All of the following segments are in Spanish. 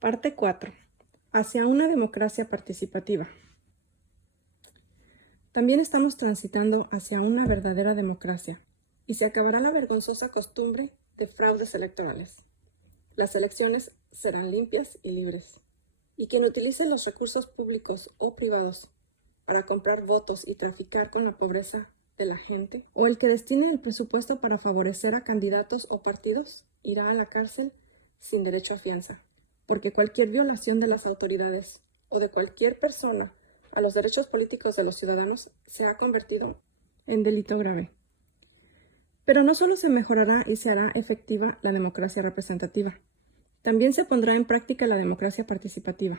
Parte 4. Hacia una democracia participativa. También estamos transitando hacia una verdadera democracia y se acabará la vergonzosa costumbre de fraudes electorales. Las elecciones serán limpias y libres, y quien utilice los recursos públicos o privados para comprar votos y traficar con la pobreza de la gente, o el que destine el presupuesto para favorecer a candidatos o partidos, irá a la cárcel sin derecho a fianza, porque cualquier violación de las autoridades o de cualquier persona a los derechos políticos de los ciudadanos se ha convertido en delito grave. Pero no solo se mejorará y se hará efectiva la democracia representativa, también se pondrá en práctica la democracia participativa.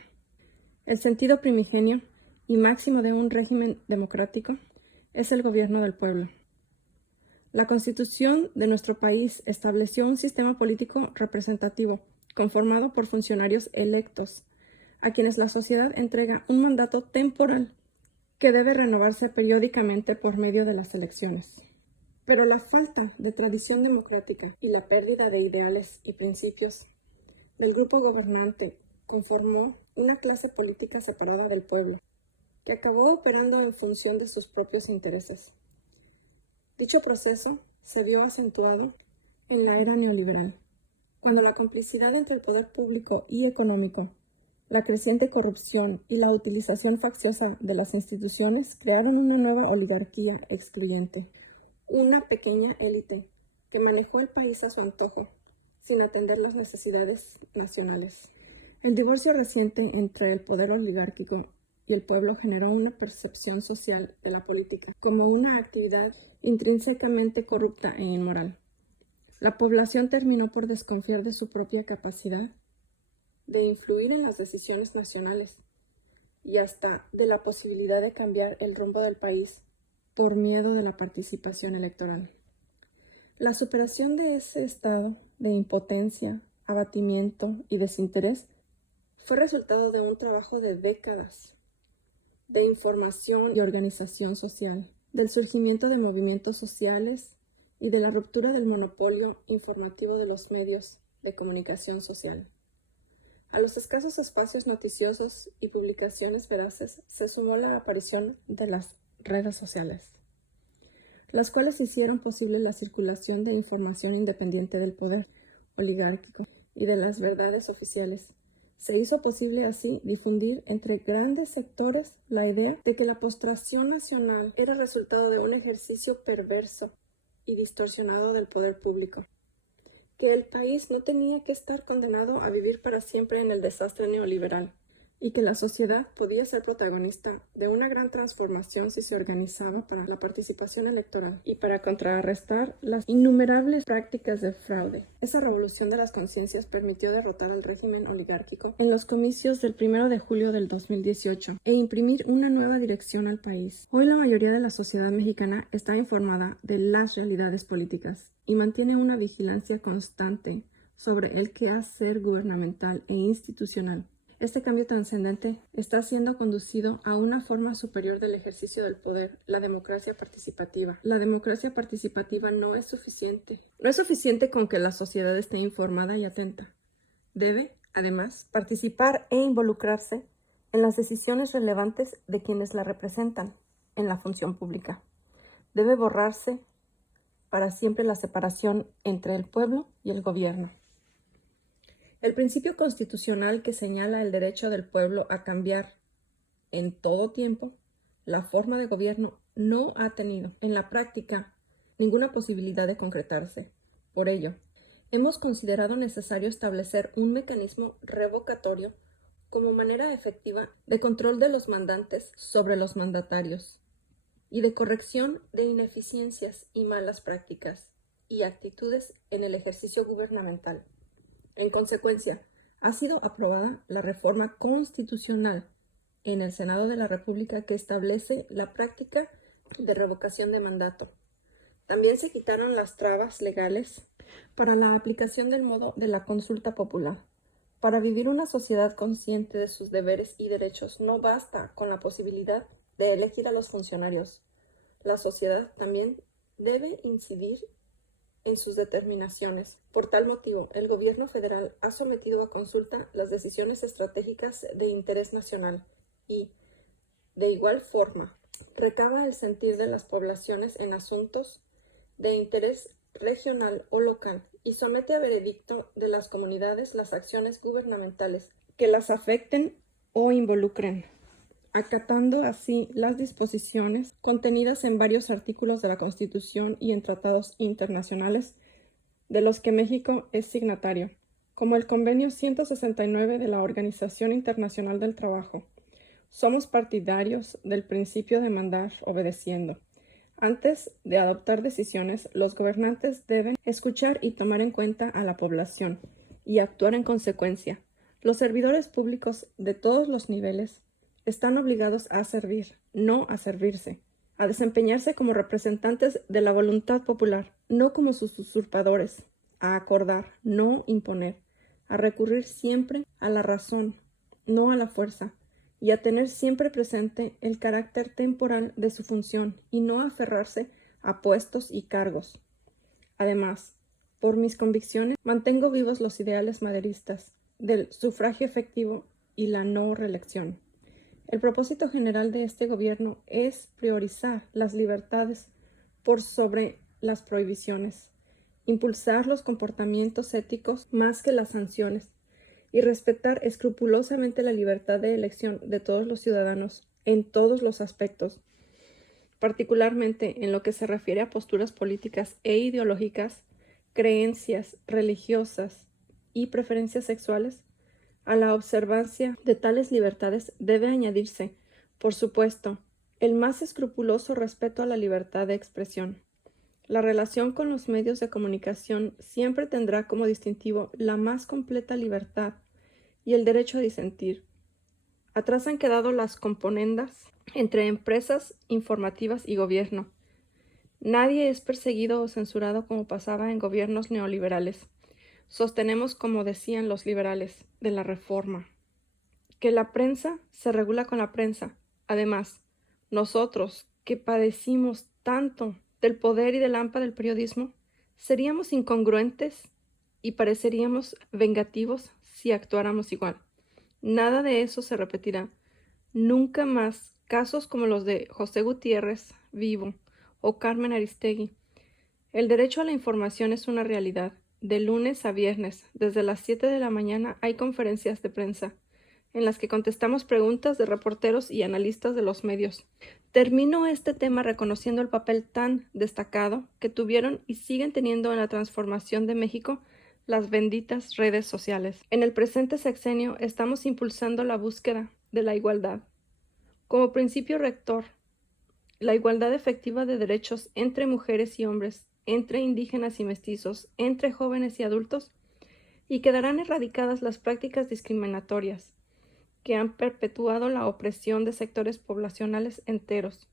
El sentido primigenio y máximo de un régimen democrático es el gobierno del pueblo. La Constitución de nuestro país estableció un sistema político representativo conformado por funcionarios electos, a quienes la sociedad entrega un mandato temporal que debe renovarse periódicamente por medio de las elecciones. Pero la falta de tradición democrática y la pérdida de ideales y principios del grupo gobernante conformó una clase política separada del pueblo, que acabó operando en función de sus propios intereses. Dicho proceso se vio acentuado en la era neoliberal, cuando la complicidad entre el poder público y económico, la creciente corrupción y la utilización facciosa de las instituciones crearon una nueva oligarquía excluyente, una pequeña élite que manejó el país a su antojo, sin atender las necesidades nacionales. El divorcio reciente entre el poder oligárquico y el pueblo generó una percepción social de la política como una actividad intrínsecamente corrupta e inmoral. La población terminó por desconfiar de su propia capacidad de influir en las decisiones nacionales y hasta de la posibilidad de cambiar el rumbo del país por miedo de la participación electoral. La superación de ese estado de impotencia, abatimiento y desinterés fue resultado de un trabajo de décadas de información y organización social, del surgimiento de movimientos sociales y de la ruptura del monopolio informativo de los medios de comunicación social. A los escasos espacios noticiosos y publicaciones veraces se sumó la aparición de las redes sociales, las cuales hicieron posible la circulación de información independiente del poder oligárquico y de las verdades oficiales. Se hizo posible así difundir entre grandes sectores la idea de que la postración nacional era el resultado de un ejercicio perverso y distorsionado del poder público, que el país no tenía que estar condenado a vivir para siempre en el desastre neoliberal y que la sociedad podía ser protagonista de una gran transformación si se organizaba para la participación electoral y para contrarrestar las innumerables prácticas de fraude. Esa revolución de las conciencias permitió derrotar al régimen oligárquico en los comicios del 1 de julio del 2018 e imprimir una nueva dirección al país. Hoy la mayoría de la sociedad mexicana está informada de las realidades políticas y mantiene una vigilancia constante sobre el quehacer gubernamental e institucional. Este cambio trascendente está siendo conducido a una forma superior del ejercicio del poder, la democracia participativa. La democracia participativa no es suficiente. No es suficiente con que la sociedad esté informada y atenta. Debe, además, participar e involucrarse en las decisiones relevantes de quienes la representan en la función pública. Debe borrarse para siempre la separación entre el pueblo y el gobierno. El principio constitucional que señala el derecho del pueblo a cambiar en todo tiempo la forma de gobierno no ha tenido, en la práctica, ninguna posibilidad de concretarse. Por ello, hemos considerado necesario establecer un mecanismo revocatorio como manera efectiva de control de los mandantes sobre los mandatarios y de corrección de ineficiencias y malas prácticas y actitudes en el ejercicio gubernamental. En consecuencia, ha sido aprobada la reforma constitucional en el Senado de la República que establece la práctica de revocación de mandato. También se quitaron las trabas legales para la aplicación del modo de la consulta popular. Para vivir una sociedad consciente de sus deberes y derechos no basta con la posibilidad de elegir a los funcionarios. La sociedad también debe incidir en sus determinaciones. Por tal motivo, el gobierno federal ha sometido a consulta las decisiones estratégicas de interés nacional y, de igual forma, recaba el sentir de las poblaciones en asuntos de interés regional o local y somete a veredicto de las comunidades las acciones gubernamentales que las afecten o involucren, acatando así las disposiciones contenidas en varios artículos de la Constitución y en tratados internacionales de los que México es signatario, como el Convenio 169 de la Organización Internacional del Trabajo. Somos partidarios del principio de mandar obedeciendo. Antes de adoptar decisiones, los gobernantes deben escuchar y tomar en cuenta a la población y actuar en consecuencia. Los servidores públicos de todos los niveles están obligados a servir, no a servirse, a desempeñarse como representantes de la voluntad popular, no como sus usurpadores, a acordar, no imponer, a recurrir siempre a la razón, no a la fuerza, y a tener siempre presente el carácter temporal de su función y no aferrarse a puestos y cargos. Además, por mis convicciones, mantengo vivos los ideales maderistas del sufragio efectivo y la no reelección. El propósito general de este gobierno es priorizar las libertades por sobre las prohibiciones, impulsar los comportamientos éticos más que las sanciones, y respetar escrupulosamente la libertad de elección de todos los ciudadanos en todos los aspectos, particularmente en lo que se refiere a posturas políticas e ideológicas, creencias religiosas y preferencias sexuales. A la observancia de tales libertades debe añadirse, por supuesto, el más escrupuloso respeto a la libertad de expresión. La relación con los medios de comunicación siempre tendrá como distintivo la más completa libertad y el derecho a disentir. Atrás han quedado las componendas entre empresas informativas y gobierno. Nadie es perseguido o censurado como pasaba en gobiernos neoliberales. Sostenemos, como decían los liberales, de la Reforma, que la prensa se regula con la prensa. Además, nosotros, que padecimos tanto del poder y del hampa del periodismo, seríamos incongruentes y pareceríamos vengativos si actuáramos igual. Nada de eso se repetirá. Nunca más casos como los de José Gutiérrez, Vivo, o Carmen Aristegui. El derecho a la información es una realidad. De lunes a viernes, desde las 7 de la mañana, hay conferencias de prensa en las que contestamos preguntas de reporteros y analistas de los medios. Termino este tema reconociendo el papel tan destacado que tuvieron y siguen teniendo en la transformación de México las benditas redes sociales. En el presente sexenio estamos impulsando la búsqueda de la igualdad. Como principio rector, la igualdad efectiva de derechos entre mujeres y hombres, entre indígenas y mestizos, entre jóvenes y adultos, y quedarán erradicadas las prácticas discriminatorias que han perpetuado la opresión de sectores poblacionales enteros.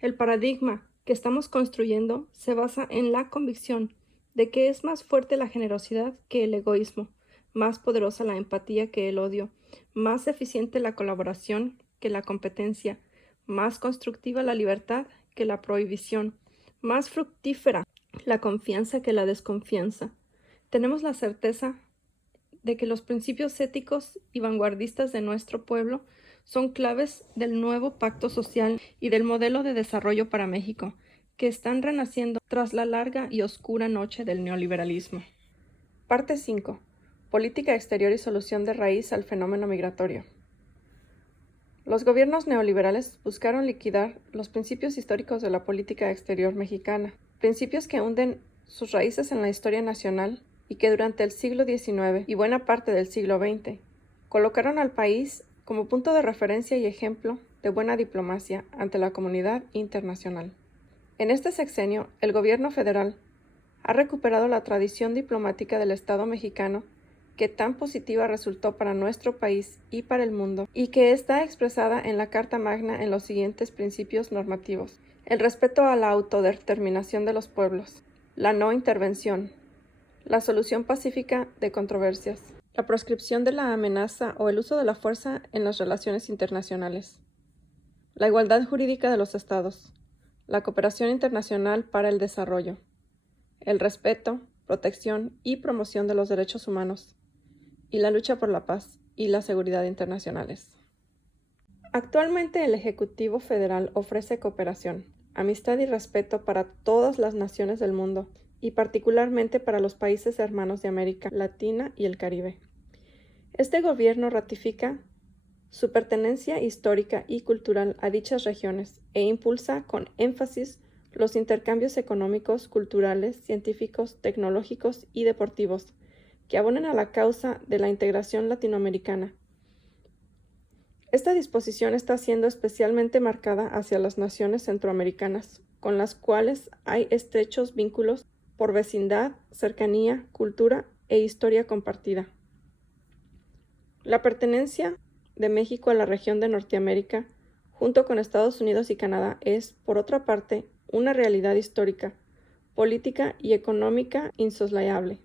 El paradigma que estamos construyendo se basa en la convicción de que es más fuerte la generosidad que el egoísmo, más poderosa la empatía que el odio, más eficiente la colaboración que la competencia, más constructiva la libertad que la prohibición, más fructífera la confianza que la desconfianza. Tenemos la certeza de que los principios éticos y vanguardistas de nuestro pueblo son claves del nuevo pacto social y del modelo de desarrollo para México, que están renaciendo tras la larga y oscura noche del neoliberalismo. Parte 5. Política exterior y solución de raíz al fenómeno migratorio. Los gobiernos neoliberales buscaron liquidar los principios históricos de la política exterior mexicana, principios que hunden sus raíces en la historia nacional y que durante el siglo XIX y buena parte del siglo XX colocaron al país como punto de referencia y ejemplo de buena diplomacia ante la comunidad internacional. En este sexenio, el gobierno federal ha recuperado la tradición diplomática del Estado mexicano que tan positiva resultó para nuestro país y para el mundo, y que está expresada en la Carta Magna en los siguientes principios normativos: el respeto a la autodeterminación de los pueblos, la no intervención, la solución pacífica de controversias, la proscripción de la amenaza o el uso de la fuerza en las relaciones internacionales, la igualdad jurídica de los estados, la cooperación internacional para el desarrollo, el respeto, protección y promoción de los derechos humanos, y la lucha por la paz y la seguridad internacionales. Actualmente el Ejecutivo Federal ofrece cooperación, amistad y respeto para todas las naciones del mundo, y particularmente para los países hermanos de América Latina y el Caribe. Este gobierno ratifica su pertenencia histórica y cultural a dichas regiones e impulsa con énfasis los intercambios económicos, culturales, científicos, tecnológicos y deportivos que abonen a la causa de la integración latinoamericana. Esta disposición está siendo especialmente marcada hacia las naciones centroamericanas, con las cuales hay estrechos vínculos por vecindad, cercanía, cultura e historia compartida. La pertenencia de México a la región de Norteamérica, junto con Estados Unidos y Canadá, es, por otra parte, una realidad histórica, política y económica insoslayable.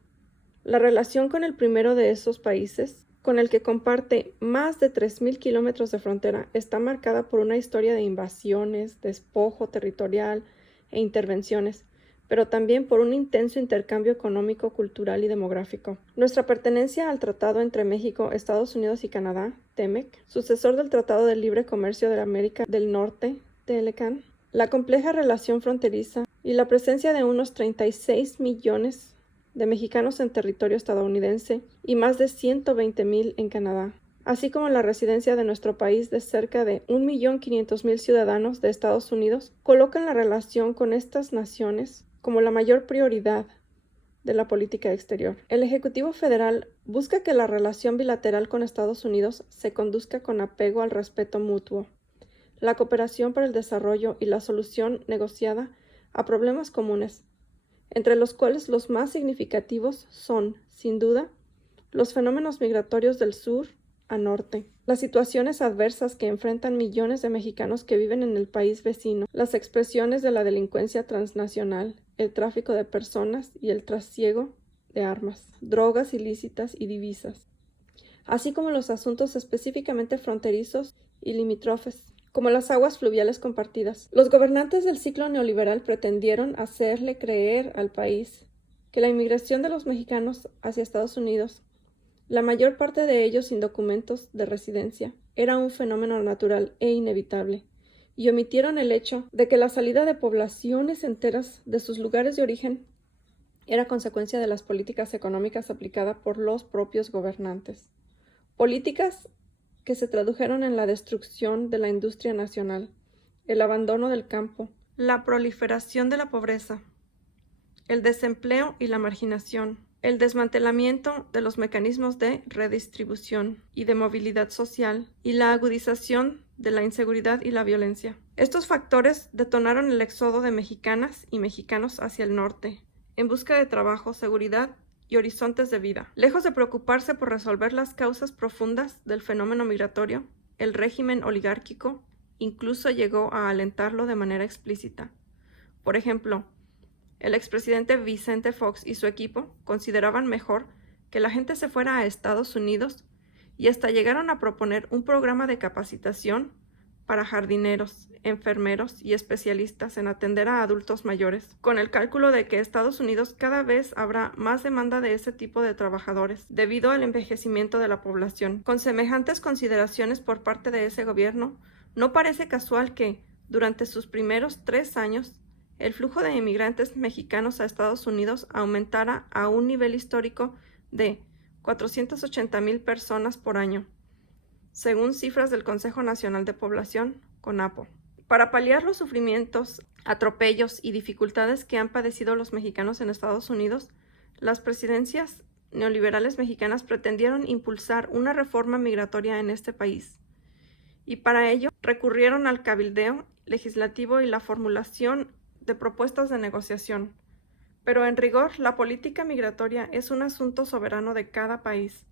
La relación con el primero de esos países, con el que comparte más de 3,000 kilómetros de frontera, está marcada por una historia de invasiones, despojo territorial e intervenciones, pero también por un intenso intercambio económico, cultural y demográfico. Nuestra pertenencia al Tratado entre México, Estados Unidos y Canadá, TEMEC, sucesor del Tratado de Libre Comercio de América del Norte, TLCAN, la compleja relación fronteriza y la presencia de unos 36 millones de mexicanos en territorio estadounidense y más de 120,000 en Canadá, así como la residencia de nuestro país de cerca de 1,500,000 ciudadanos de Estados Unidos, colocan la relación con estas naciones como la mayor prioridad de la política exterior. El Ejecutivo Federal busca que la relación bilateral con Estados Unidos se conduzca con apego al respeto mutuo, la cooperación para el desarrollo y la solución negociada a problemas comunes, entre los cuales los más significativos son, sin duda, los fenómenos migratorios del sur a norte, las situaciones adversas que enfrentan millones de mexicanos que viven en el país vecino, las expresiones de la delincuencia transnacional, el tráfico de personas y el trasiego de armas, drogas ilícitas y divisas, así como los asuntos específicamente fronterizos y limítrofes, como las aguas fluviales compartidas. Los gobernantes del ciclo neoliberal pretendieron hacerle creer al país que la inmigración de los mexicanos hacia Estados Unidos, la mayor parte de ellos sin documentos de residencia, era un fenómeno natural e inevitable, y omitieron el hecho de que la salida de poblaciones enteras de sus lugares de origen era consecuencia de las políticas económicas aplicadas por los propios gobernantes. Políticas que se tradujeron en la destrucción de la industria nacional, el abandono del campo, la proliferación de la pobreza, el desempleo y la marginación, el desmantelamiento de los mecanismos de redistribución y de movilidad social y la agudización de la inseguridad y la violencia. Estos factores detonaron el éxodo de mexicanas y mexicanos hacia el norte, en busca de trabajo, seguridad y horizontes de vida. Lejos de preocuparse por resolver las causas profundas del fenómeno migratorio, el régimen oligárquico incluso llegó a alentarlo de manera explícita. Por ejemplo, el expresidente Vicente Fox y su equipo consideraban mejor que la gente se fuera a Estados Unidos y hasta llegaron a proponer un programa de capacitación para jardineros, enfermeros y especialistas en atender a adultos mayores, con el cálculo de que Estados Unidos cada vez habrá más demanda de ese tipo de trabajadores, debido al envejecimiento de la población. Con semejantes consideraciones por parte de ese gobierno, no parece casual que, durante sus primeros 3 años, el flujo de inmigrantes mexicanos a Estados Unidos aumentara a un nivel histórico de 480,000 personas por año, según cifras del Consejo Nacional de Población, CONAPO. Para paliar los sufrimientos, atropellos y dificultades que han padecido los mexicanos en Estados Unidos, las presidencias neoliberales mexicanas pretendieron impulsar una reforma migratoria en este país, y para ello recurrieron al cabildeo legislativo y la formulación de propuestas de negociación. Pero en rigor, la política migratoria es un asunto soberano de cada país.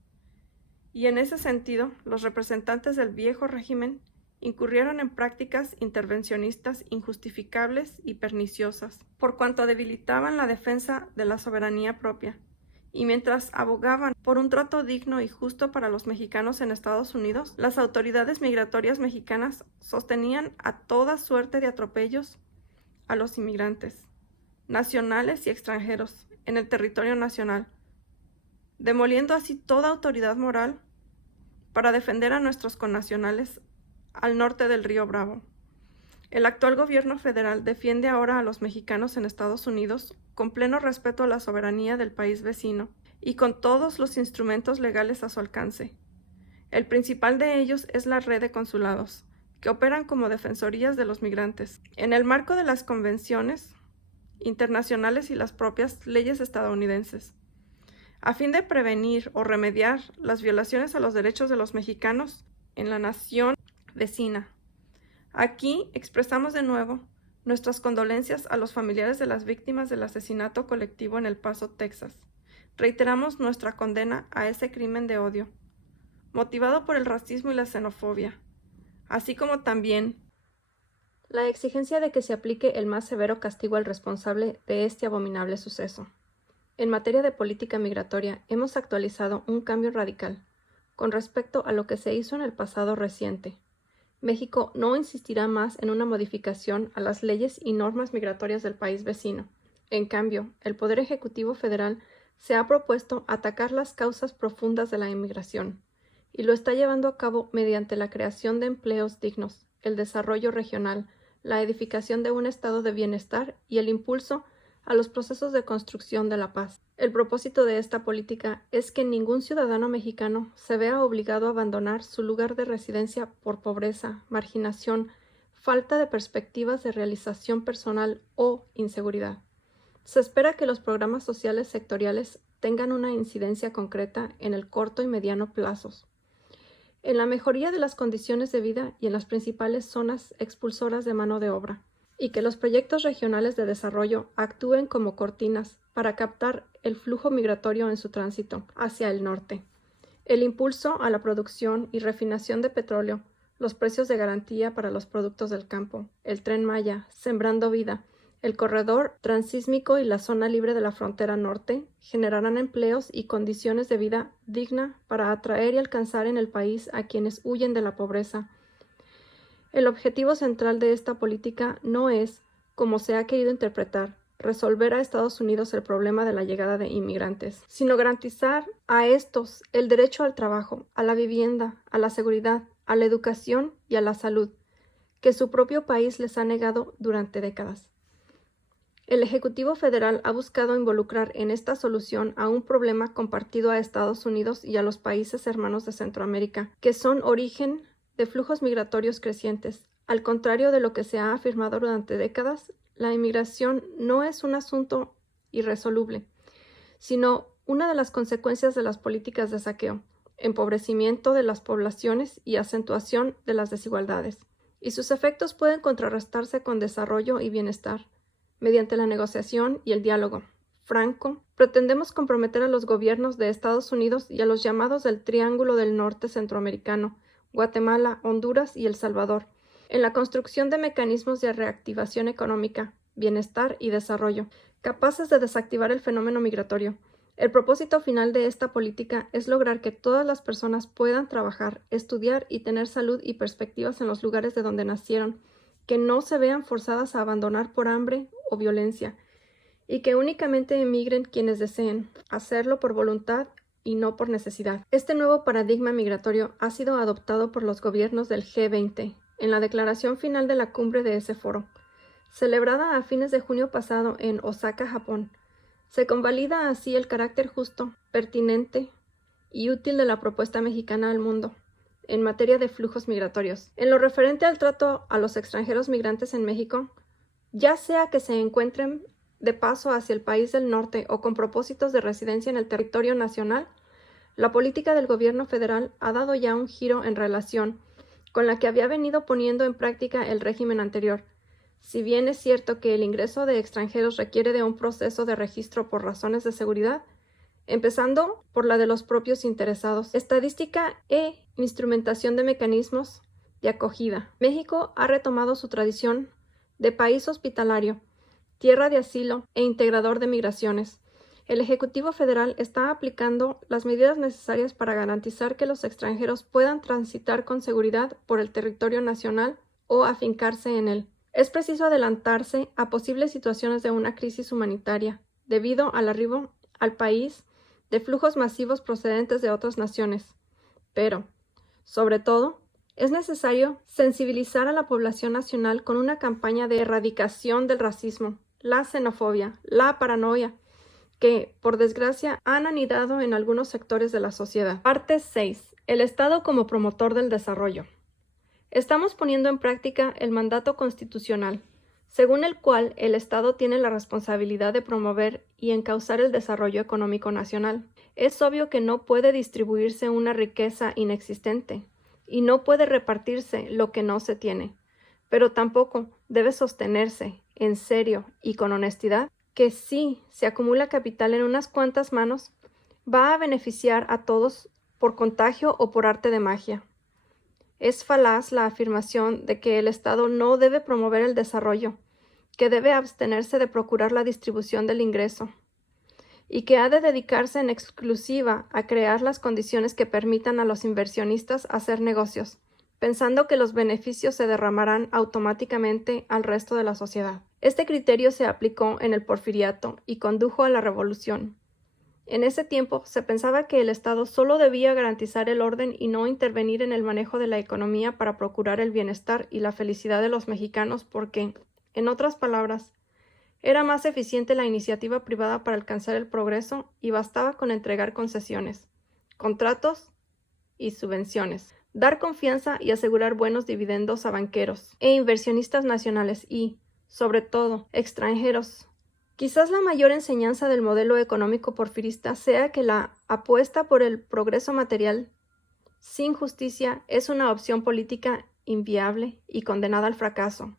Y en ese sentido, los representantes del viejo régimen incurrieron en prácticas intervencionistas injustificables y perniciosas, por cuanto debilitaban la defensa de la soberanía propia, y mientras abogaban por un trato digno y justo para los mexicanos en Estados Unidos, las autoridades migratorias mexicanas sostenían a toda suerte de atropellos a los inmigrantes, nacionales y extranjeros, en el territorio nacional, demoliendo así toda autoridad moral para defender a nuestros connacionales al norte del río Bravo. El actual gobierno federal defiende ahora a los mexicanos en Estados Unidos con pleno respeto a la soberanía del país vecino y con todos los instrumentos legales a su alcance. El principal de ellos es la red de consulados, que operan como defensorías de los migrantes, en el marco de las convenciones internacionales y las propias leyes estadounidenses, a fin de prevenir o remediar las violaciones a los derechos de los mexicanos en la nación vecina. Aquí expresamos de nuevo nuestras condolencias a los familiares de las víctimas del asesinato colectivo en El Paso, Texas. Reiteramos nuestra condena a ese crimen de odio, motivado por el racismo y la xenofobia, así como también la exigencia de que se aplique el más severo castigo al responsable de este abominable suceso. En materia de política migratoria, hemos actualizado un cambio radical con respecto a lo que se hizo en el pasado reciente. México no insistirá más en una modificación a las leyes y normas migratorias del país vecino. En cambio, el Poder Ejecutivo Federal se ha propuesto atacar las causas profundas de la inmigración, y lo está llevando a cabo mediante la creación de empleos dignos, el desarrollo regional, la edificación de un estado de bienestar y el impulso a los procesos de construcción de la paz. El propósito de esta política es que ningún ciudadano mexicano se vea obligado a abandonar su lugar de residencia por pobreza, marginación, falta de perspectivas de realización personal o inseguridad. Se espera que los programas sociales sectoriales tengan una incidencia concreta en el corto y mediano plazos, en la mejoría de las condiciones de vida y en las principales zonas expulsoras de mano de obra, y que los proyectos regionales de desarrollo actúen como cortinas para captar el flujo migratorio en su tránsito hacia el norte. El impulso a la producción y refinación de petróleo, los precios de garantía para los productos del campo, el Tren Maya, Sembrando Vida, el corredor transísmico y la zona libre de la frontera norte generarán empleos y condiciones de vida digna para atraer y alcanzar en el país a quienes huyen de la pobreza. El objetivo central de esta política no es, como se ha querido interpretar, resolver a Estados Unidos el problema de la llegada de inmigrantes, sino garantizar a estos el derecho al trabajo, a la vivienda, a la seguridad, a la educación y a la salud, que su propio país les ha negado durante décadas. El Ejecutivo Federal ha buscado involucrar en esta solución a un problema compartido a Estados Unidos y a los países hermanos de Centroamérica, que son origen de flujos migratorios crecientes. Al contrario de lo que se ha afirmado durante décadas, la inmigración no es un asunto irresoluble, sino una de las consecuencias de las políticas de saqueo, empobrecimiento de las poblaciones y acentuación de las desigualdades. Y sus efectos pueden contrarrestarse con desarrollo y bienestar, mediante la negociación y el diálogo franco. Pretendemos comprometer a los gobiernos de Estados Unidos y a los llamados del Triángulo del Norte Centroamericano, Guatemala, Honduras y El Salvador, en la construcción de mecanismos de reactivación económica, bienestar y desarrollo, capaces de desactivar el fenómeno migratorio. El propósito final de esta política es lograr que todas las personas puedan trabajar, estudiar y tener salud y perspectivas en los lugares de donde nacieron, que no se vean forzadas a abandonar por hambre o violencia, y que únicamente emigren quienes deseen hacerlo por voluntad y no por necesidad. Este nuevo paradigma migratorio ha sido adoptado por los gobiernos del G20 en la declaración final de la cumbre de ese foro, celebrada a fines de junio pasado en Osaka, Japón. Se convalida así el carácter justo, pertinente y útil de la propuesta mexicana al mundo en materia de flujos migratorios. En lo referente al trato a los extranjeros migrantes en México, ya sea que se encuentren de paso hacia el país del norte o con propósitos de residencia en el territorio nacional, la política del gobierno federal ha dado ya un giro en relación con la que había venido poniendo en práctica el régimen anterior. Si bien es cierto que el ingreso de extranjeros requiere de un proceso de registro por razones de seguridad, empezando por la de los propios interesados, estadística e instrumentación de mecanismos de acogida. México ha retomado su tradición de país hospitalario, tierra de asilo e integrador de migraciones. El Ejecutivo Federal está aplicando las medidas necesarias para garantizar que los extranjeros puedan transitar con seguridad por el territorio nacional o afincarse en él. Es preciso adelantarse a posibles situaciones de una crisis humanitaria, debido al arribo al país de flujos masivos procedentes de otras naciones. Pero, sobre todo, es necesario sensibilizar a la población nacional con una campaña de erradicación del racismo, la xenofobia, la paranoia, que, por desgracia, han anidado en algunos sectores de la sociedad. Parte 6. El Estado como promotor del desarrollo. Estamos poniendo en práctica el mandato constitucional, según el cual el Estado tiene la responsabilidad de promover y encauzar el desarrollo económico nacional. Es obvio que no puede distribuirse una riqueza inexistente y no puede repartirse lo que no se tiene, pero tampoco debe sostenerse en serio y con honestidad que si se acumula capital en unas cuantas manos, va a beneficiar a todos por contagio o por arte de magia. Es falaz la afirmación de que el Estado no debe promover el desarrollo, que debe abstenerse de procurar la distribución del ingreso, y que ha de dedicarse en exclusiva a crear las condiciones que permitan a los inversionistas hacer negocios, pensando que los beneficios se derramarán automáticamente al resto de la sociedad. Este criterio se aplicó en el Porfiriato y condujo a la Revolución. En ese tiempo se pensaba que el Estado solo debía garantizar el orden y no intervenir en el manejo de la economía para procurar el bienestar y la felicidad de los mexicanos porque, en otras palabras, era más eficiente la iniciativa privada para alcanzar el progreso y bastaba con entregar concesiones, contratos y subvenciones, dar confianza y asegurar buenos dividendos a banqueros e inversionistas nacionales y, sobre todo, extranjeros. Quizás la mayor enseñanza del modelo económico porfirista sea que la apuesta por el progreso material sin justicia es una opción política inviable y condenada al fracaso.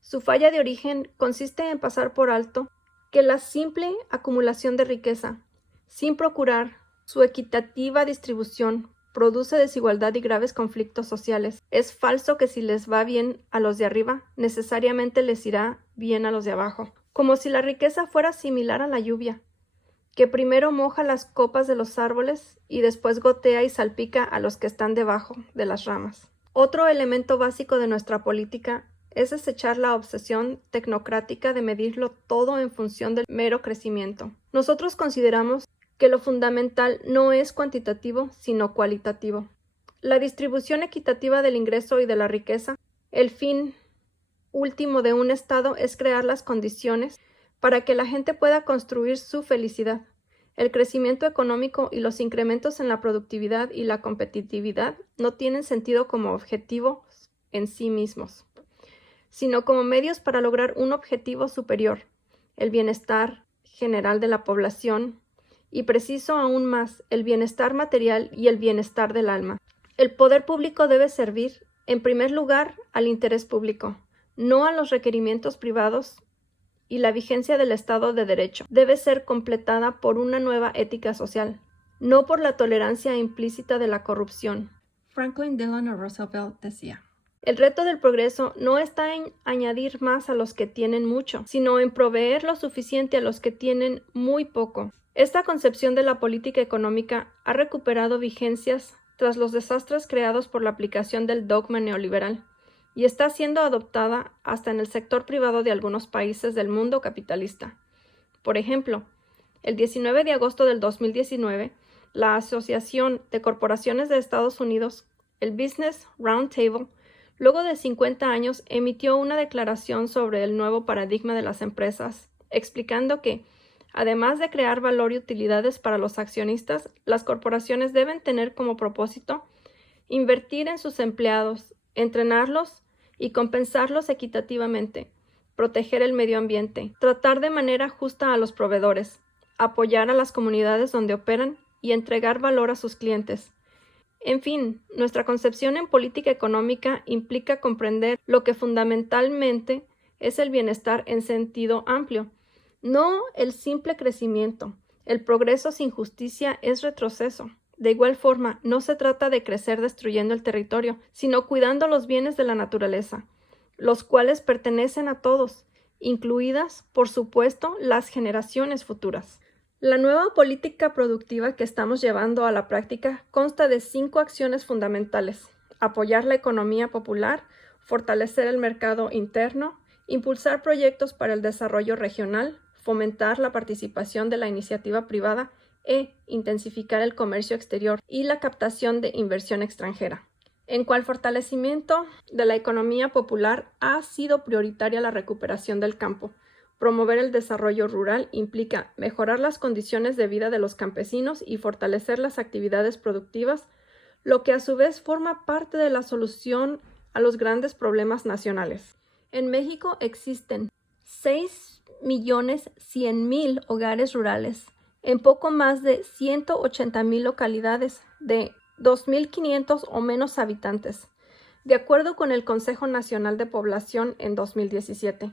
Su falla de origen consiste en pasar por alto que la simple acumulación de riqueza, sin procurar su equitativa distribución, produce desigualdad y graves conflictos sociales. Es falso que si les va bien a los de arriba, necesariamente les irá bien a los de abajo. Como si la riqueza fuera similar a la lluvia, que primero moja las copas de los árboles y después gotea y salpica a los que están debajo de las ramas. Otro elemento básico de nuestra política es desechar la obsesión tecnocrática de medirlo todo en función del mero crecimiento. Nosotros consideramos que lo fundamental no es cuantitativo, sino cualitativo. La distribución equitativa del ingreso y de la riqueza, el fin último de un Estado es crear las condiciones para que la gente pueda construir su felicidad. El crecimiento económico y los incrementos en la productividad y la competitividad no tienen sentido como objetivos en sí mismos, sino como medios para lograr un objetivo superior, el bienestar general de la población y, preciso aún más, el bienestar material y el bienestar del alma. El poder público debe servir, en primer lugar, al interés público, no a los requerimientos privados, y la vigencia del Estado de Derecho debe ser completada por una nueva ética social, no por la tolerancia implícita de la corrupción. Franklin Delano Roosevelt decía: El reto del progreso no está en añadir más a los que tienen mucho, sino en proveer lo suficiente a los que tienen muy poco. Esta concepción de la política económica ha recuperado vigencias tras los desastres creados por la aplicación del dogma neoliberal, y está siendo adoptada hasta en el sector privado de algunos países del mundo capitalista. Por ejemplo, el 19 de agosto del 2019, la Asociación de Corporaciones de Estados Unidos, el Business Roundtable, luego de 50 años, emitió una declaración sobre el nuevo paradigma de las empresas, explicando que, además de crear valor y utilidades para los accionistas, las corporaciones deben tener como propósito invertir en sus empleados, entrenarlos y compensarlos equitativamente, proteger el medio ambiente, tratar de manera justa a los proveedores, apoyar a las comunidades donde operan y entregar valor a sus clientes. En fin, nuestra concepción en política económica implica comprender lo que fundamentalmente es el bienestar en sentido amplio, no el simple crecimiento. El progreso sin justicia es retroceso. De igual forma, no se trata de crecer destruyendo el territorio, sino cuidando los bienes de la naturaleza, los cuales pertenecen a todos, incluidas, por supuesto, las generaciones futuras. La nueva política productiva que estamos llevando a la práctica consta de 5 acciones fundamentales: apoyar la economía popular, fortalecer el mercado interno, impulsar proyectos para el desarrollo regional, fomentar la participación de la iniciativa privada e intensificar el comercio exterior y la captación de inversión extranjera. En cuanto al fortalecimiento de la economía popular, ha sido prioritaria la recuperación del campo. Promover el desarrollo rural implica mejorar las condiciones de vida de los campesinos y fortalecer las actividades productivas, lo que a su vez forma parte de la solución a los grandes problemas nacionales. En México existen 6.100.000 hogares rurales en poco más de 180.000 localidades de 2.500 o menos habitantes, de acuerdo con el Consejo Nacional de Población en 2017.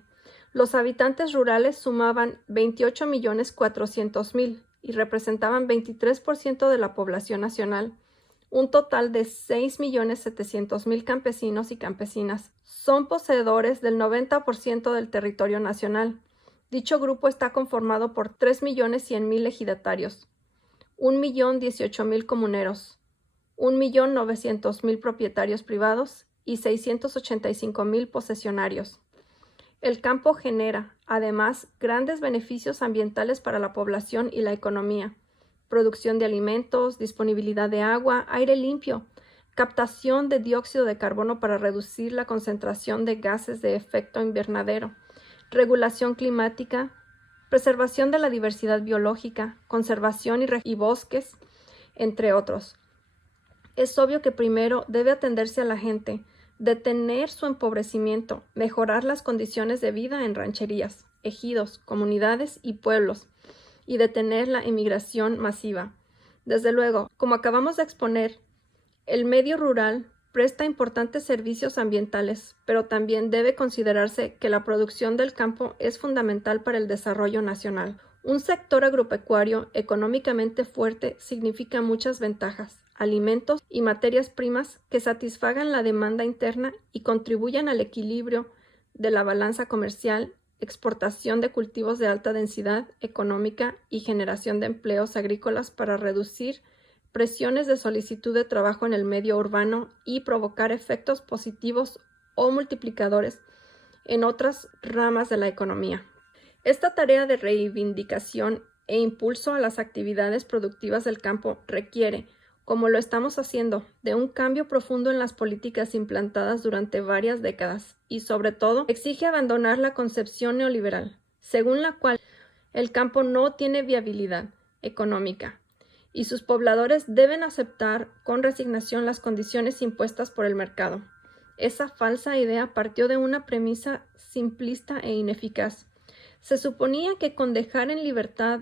Los habitantes rurales sumaban 28.400.000 y representaban 23% de la población nacional. Un total de 6.700.000 campesinos y campesinas son poseedores del 90% del territorio nacional. Dicho grupo está conformado por 3.100.000 ejidatarios, 1.018.000 comuneros, 1.900.000 propietarios privados y 685.000 posesionarios. El campo genera, además, grandes beneficios ambientales para la población y la economía: producción de alimentos, disponibilidad de agua, aire limpio, captación de dióxido de carbono para reducir la concentración de gases de efecto invernadero, regulación climática, preservación de la diversidad biológica, conservación y bosques, entre otros. Es obvio que primero debe atenderse a la gente, detener su empobrecimiento, mejorar las condiciones de vida en rancherías, ejidos, comunidades y pueblos, y detener la emigración masiva. Desde luego, como acabamos de exponer, el medio rural presta importantes servicios ambientales, pero también debe considerarse que la producción del campo es fundamental para el desarrollo nacional. Un sector agropecuario económicamente fuerte significa muchas ventajas: alimentos y materias primas que satisfagan la demanda interna y contribuyan al equilibrio de la balanza comercial, exportación de cultivos de alta densidad económica y generación de empleos agrícolas para reducir presiones de solicitud de trabajo en el medio urbano y provocar efectos positivos o multiplicadores en otras ramas de la economía. Esta tarea de reivindicación e impulso a las actividades productivas del campo requiere, como lo estamos haciendo, de un cambio profundo en las políticas implantadas durante varias décadas y, sobre todo, exige abandonar la concepción neoliberal, según la cual el campo no tiene viabilidad económica y sus pobladores deben aceptar con resignación las condiciones impuestas por el mercado. Esa falsa idea partió de una premisa simplista e ineficaz. Se suponía que con dejar en libertad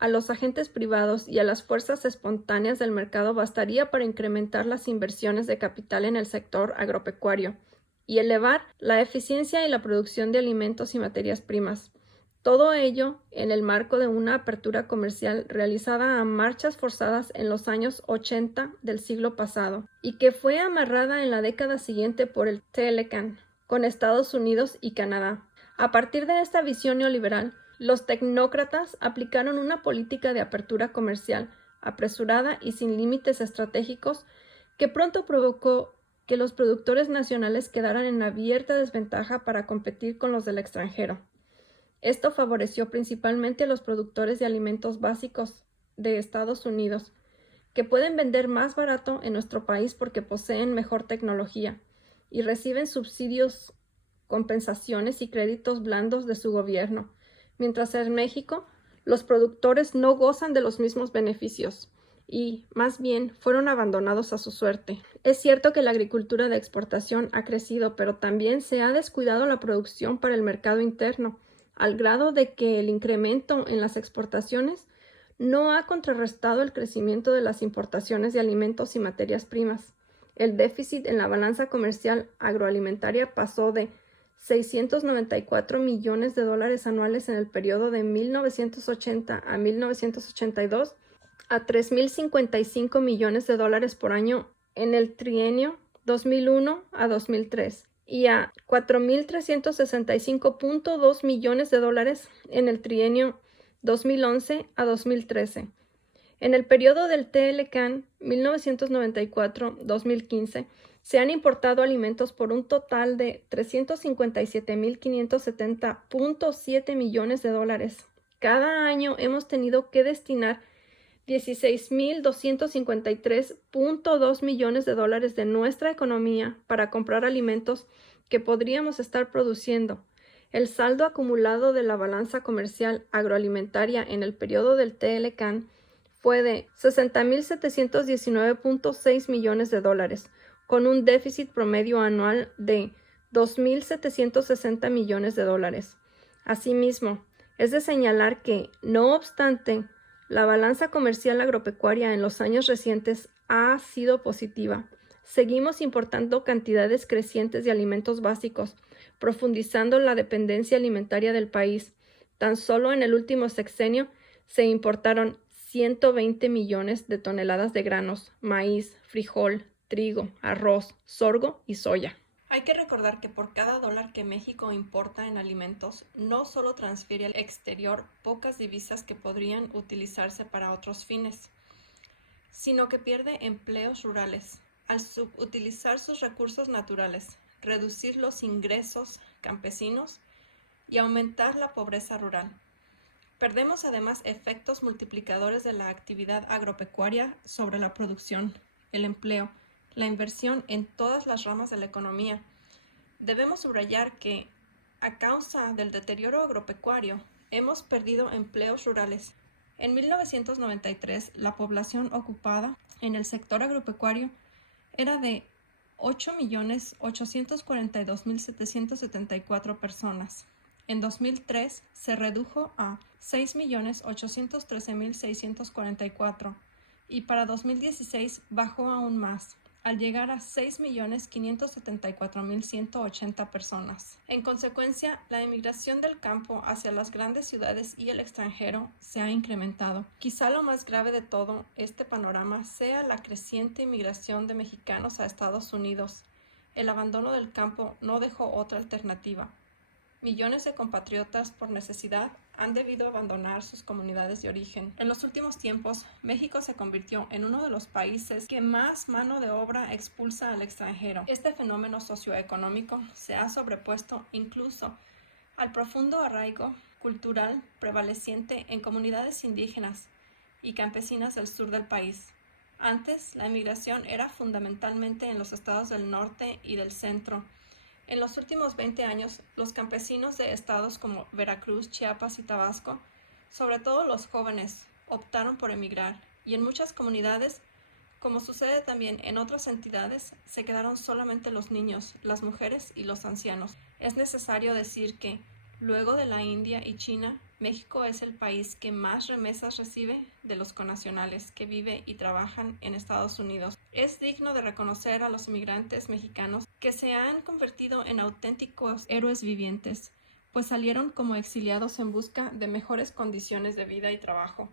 a los agentes privados y a las fuerzas espontáneas del mercado bastaría para incrementar las inversiones de capital en el sector agropecuario y elevar la eficiencia y la producción de alimentos y materias primas. Todo ello en el marco de una apertura comercial realizada a marchas forzadas en los años 80 del siglo pasado y que fue amarrada en la década siguiente por el Telecan con Estados Unidos y Canadá. A partir de esta visión neoliberal, los tecnócratas aplicaron una política de apertura comercial apresurada y sin límites estratégicos que pronto provocó que los productores nacionales quedaran en abierta desventaja para competir con los del extranjero. Esto favoreció principalmente a los productores de alimentos básicos de Estados Unidos, que pueden vender más barato en nuestro país porque poseen mejor tecnología y reciben subsidios, compensaciones y créditos blandos de su gobierno, mientras en México los productores no gozan de los mismos beneficios y, más bien, fueron abandonados a su suerte. Es cierto que la agricultura de exportación ha crecido, pero también se ha descuidado la producción para el mercado interno, al grado de que el incremento en las exportaciones no ha contrarrestado el crecimiento de las importaciones de alimentos y materias primas. El déficit en la balanza comercial agroalimentaria pasó de $694 millones anuales en el periodo de 1980 a 1982 a $3.055 millones por año en el trienio 2001 a 2003 y a $4.365.2 millones en el trienio 2011 a 2013. En el periodo del TLCAN 1994-2015 se han importado alimentos por un total de $357,570.7 millones. Cada año hemos tenido que destinar $16,253.2 millones de nuestra economía para comprar alimentos que podríamos estar produciendo. El saldo acumulado de la balanza comercial agroalimentaria en el periodo del TLCAN fue de $60,719.6 millones, con un déficit promedio anual de $2,760 millones. Asimismo, es de señalar que, no obstante, la balanza comercial agropecuaria en los años recientes ha sido positiva. Seguimos importando cantidades crecientes de alimentos básicos, profundizando la dependencia alimentaria del país. Tan solo en el último sexenio se importaron 120 millones de toneladas de granos, maíz, frijol, trigo, arroz, sorgo y soya. Hay que recordar que por cada dólar que México importa en alimentos, no solo transfiere al exterior pocas divisas que podrían utilizarse para otros fines, sino que pierde empleos rurales al subutilizar sus recursos naturales, reducir los ingresos campesinos y aumentar la pobreza rural. Perdemos además efectos multiplicadores de la actividad agropecuaria sobre la producción, el empleo, la inversión en todas las ramas de la economía. Debemos subrayar que, a causa del deterioro agropecuario, hemos perdido empleos rurales. En 1993, la población ocupada en el sector agropecuario era de 8,842,774 personas. En 2003 se redujo a 6,813,644 y para 2016 bajó aún más, al llegar a 6,574,180 personas. En consecuencia, la emigración del campo hacia las grandes ciudades y el extranjero se ha incrementado. Quizá lo más grave de todo este panorama sea la creciente inmigración de mexicanos a Estados Unidos. El abandono del campo no dejó otra alternativa. Millones de compatriotas, por necesidad, han debido abandonar sus comunidades de origen. En los últimos tiempos, México se convirtió en uno de los países que más mano de obra expulsa al extranjero. Este fenómeno socioeconómico se ha sobrepuesto incluso al profundo arraigo cultural prevaleciente en comunidades indígenas y campesinas del sur del país. Antes, la emigración era fundamentalmente en los estados del norte y del centro. En los últimos 20 años, los campesinos de estados como Veracruz, Chiapas y Tabasco, sobre todo los jóvenes, optaron por emigrar, y en muchas comunidades, como sucede también en otras entidades, se quedaron solamente los niños, las mujeres y los ancianos. Es necesario decir que, luego de la India y China, México es el país que más remesas recibe de los connacionales que viven y trabajan en Estados Unidos. Es digno de reconocer a los inmigrantes mexicanos que se han convertido en auténticos héroes vivientes, pues salieron como exiliados en busca de mejores condiciones de vida y trabajo.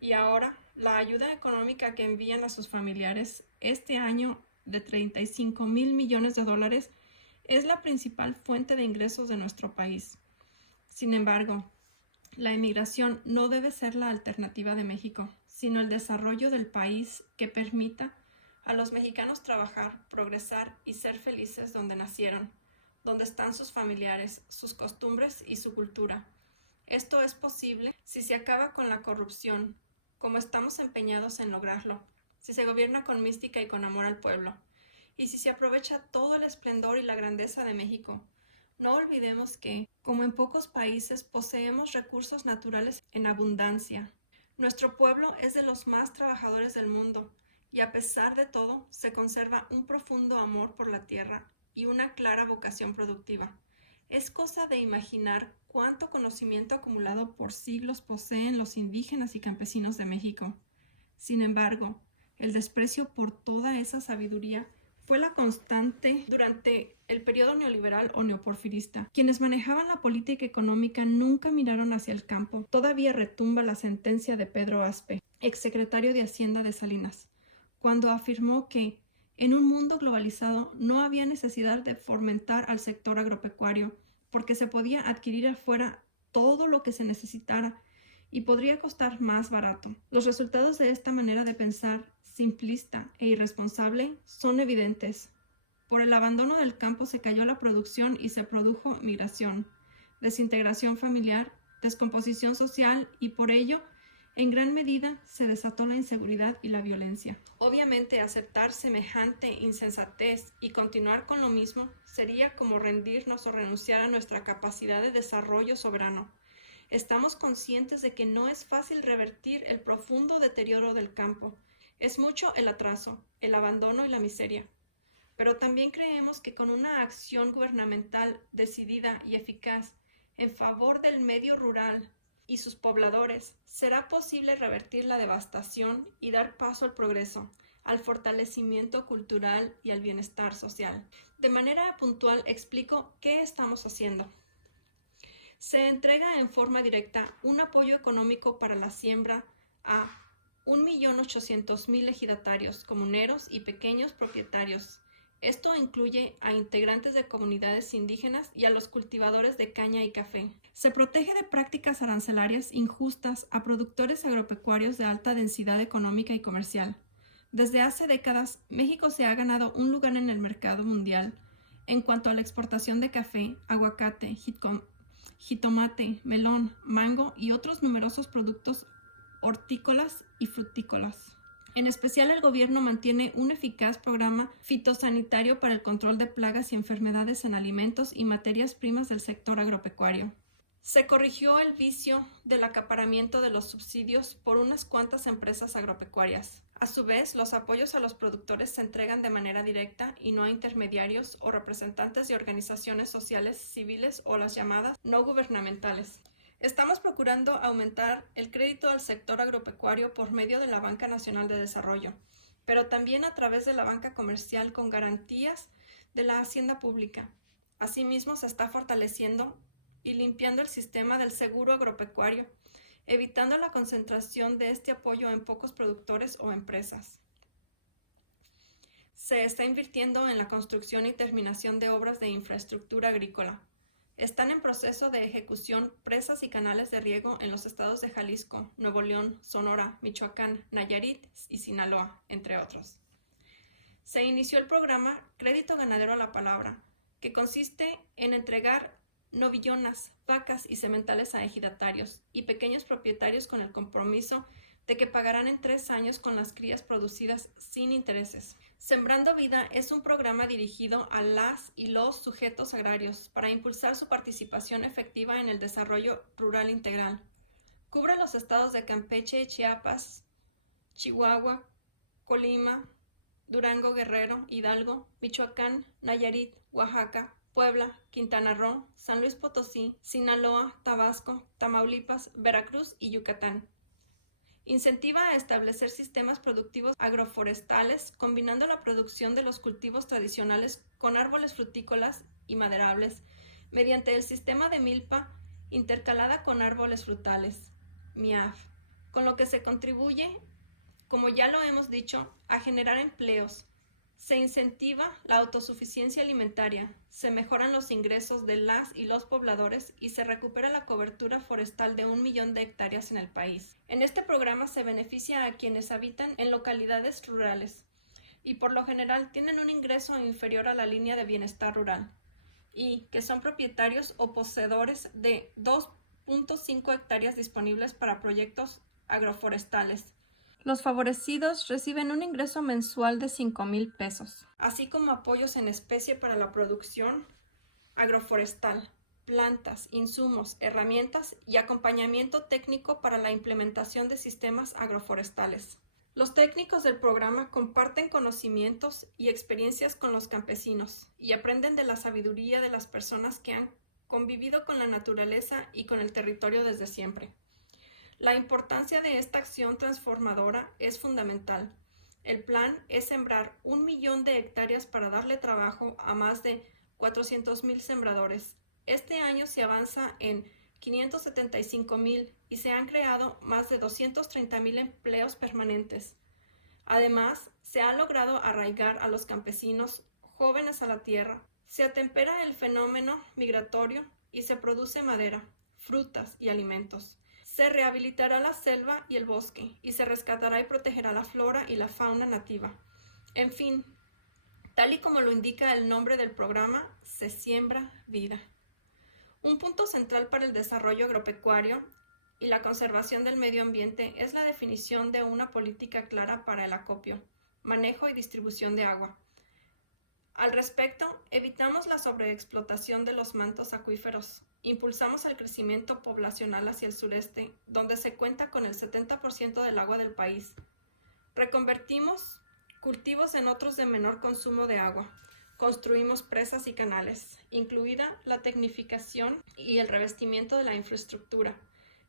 Y ahora, la ayuda económica que envían a sus familiares este año de $35,000 millones es la principal fuente de ingresos de nuestro país. Sin embargo, la emigración no debe ser la alternativa de México, sino el desarrollo del país que permita a los mexicanos trabajar, progresar y ser felices donde nacieron, donde están sus familiares, sus costumbres y su cultura. Esto es posible si se acaba con la corrupción, como estamos empeñados en lograrlo, si se gobierna con mística y con amor al pueblo, y si se aprovecha todo el esplendor y la grandeza de México. No olvidemos que, como en pocos países, poseemos recursos naturales en abundancia. Nuestro pueblo es de los más trabajadores del mundo, y a pesar de todo, se conserva un profundo amor por la tierra y una clara vocación productiva. Es cosa de imaginar cuánto conocimiento acumulado por siglos poseen los indígenas y campesinos de México. Sin embargo, el desprecio por toda esa sabiduría fue la constante durante el periodo neoliberal o neoporfirista. Quienes manejaban la política económica nunca miraron hacia el campo. Todavía retumba la sentencia de Pedro Aspe, exsecretario de Hacienda de Salinas, cuando afirmó que en un mundo globalizado no había necesidad de fomentar al sector agropecuario, porque se podía adquirir afuera todo lo que se necesitara y podría costar más barato. Los resultados de esta manera de pensar simplista e irresponsable son evidentes. Por el abandono del campo se cayó la producción y se produjo migración, desintegración familiar, descomposición social y por ello, en gran medida, se desató la inseguridad y la violencia. Obviamente, aceptar semejante insensatez y continuar con lo mismo sería como rendirnos o renunciar a nuestra capacidad de desarrollo soberano. Estamos conscientes de que no es fácil revertir el profundo deterioro del campo. Es mucho el atraso, el abandono y la miseria. Pero también creemos que con una acción gubernamental decidida y eficaz en favor del medio rural y sus pobladores, será posible revertir la devastación y dar paso al progreso, al fortalecimiento cultural y al bienestar social. De manera puntual explico qué estamos haciendo. Se entrega en forma directa un apoyo económico para la siembra a 1.800.000 ejidatarios, comuneros y pequeños propietarios. Esto incluye a integrantes de comunidades indígenas y a los cultivadores de caña y café. Se protege de prácticas arancelarias injustas a productores agropecuarios de alta densidad económica y comercial. Desde hace décadas, México se ha ganado un lugar en el mercado mundial en cuanto a la exportación de café, aguacate, jitomate, melón, mango y otros numerosos productos hortícolas y frutícolas. En especial, el gobierno mantiene un eficaz programa fitosanitario para el control de plagas y enfermedades en alimentos y materias primas del sector agropecuario. Se corrigió el vicio del acaparamiento de los subsidios por unas cuantas empresas agropecuarias. A su vez, los apoyos a los productores se entregan de manera directa y no a intermediarios o representantes de organizaciones sociales, civiles o las llamadas no gubernamentales. Estamos procurando aumentar el crédito al sector agropecuario por medio de la Banca Nacional de Desarrollo, pero también a través de la banca comercial con garantías de la hacienda pública. Asimismo, se está fortaleciendo y limpiando el sistema del seguro agropecuario, evitando la concentración de este apoyo en pocos productores o empresas. Se está invirtiendo en la construcción y terminación de obras de infraestructura agrícola. Están en proceso de ejecución presas y canales de riego en los estados de Jalisco, Nuevo León, Sonora, Michoacán, Nayarit y Sinaloa, entre otros. Se inició el programa Crédito Ganadero a la Palabra, que consiste en entregar novillonas, vacas y sementales a ejidatarios y pequeños propietarios con el compromiso de que pagarán en 3 años con las crías producidas sin intereses. Sembrando Vida es un programa dirigido a las y los sujetos agrarios para impulsar su participación efectiva en el desarrollo rural integral. Cubre los estados de Campeche, Chiapas, Chihuahua, Colima, Durango, Guerrero, Hidalgo, Michoacán, Nayarit, Oaxaca, Puebla, Quintana Roo, San Luis Potosí, Sinaloa, Tabasco, Tamaulipas, Veracruz y Yucatán. Incentiva a establecer sistemas productivos agroforestales, combinando la producción de los cultivos tradicionales con árboles frutícolas y maderables, mediante el sistema de milpa intercalada con árboles frutales, MIAF, con lo que se contribuye, como ya lo hemos dicho, a generar empleos. Se incentiva la autosuficiencia alimentaria, se mejoran los ingresos de las y los pobladores y se recupera la cobertura forestal de 1 millón de hectáreas en el país. En este programa se beneficia a quienes habitan en localidades rurales y por lo general tienen un ingreso inferior a la línea de bienestar rural y que son propietarios o poseedores de 2.5 hectáreas disponibles para proyectos agroforestales. Los favorecidos reciben un ingreso mensual de 5,000 pesos, así como apoyos en especie para la producción agroforestal, plantas, insumos, herramientas y acompañamiento técnico para la implementación de sistemas agroforestales. Los técnicos del programa comparten conocimientos y experiencias con los campesinos y aprenden de la sabiduría de las personas que han convivido con la naturaleza y con el territorio desde siempre. La importancia de esta acción transformadora es fundamental. El plan es sembrar 1 millón de hectáreas para darle trabajo a más de 400,000 sembradores. Este año se avanza en 575,000 y se han creado más de 230,000 empleos permanentes. Además, se ha logrado arraigar a los campesinos jóvenes a la tierra. Se atempera el fenómeno migratorio y se produce madera, frutas y alimentos. Se rehabilitará la selva y el bosque, y se rescatará y protegerá la flora y la fauna nativa. En fin, tal y como lo indica el nombre del programa, se siembra vida. Un punto central para el desarrollo agropecuario y la conservación del medio ambiente es la definición de una política clara para el acopio, manejo y distribución de agua. Al respecto, evitamos la sobreexplotación de los mantos acuíferos, impulsamos el crecimiento poblacional hacia el sureste, donde se cuenta con el 70% del agua del país. Reconvertimos cultivos en otros de menor consumo de agua. Construimos presas y canales, incluida la tecnificación y el revestimiento de la infraestructura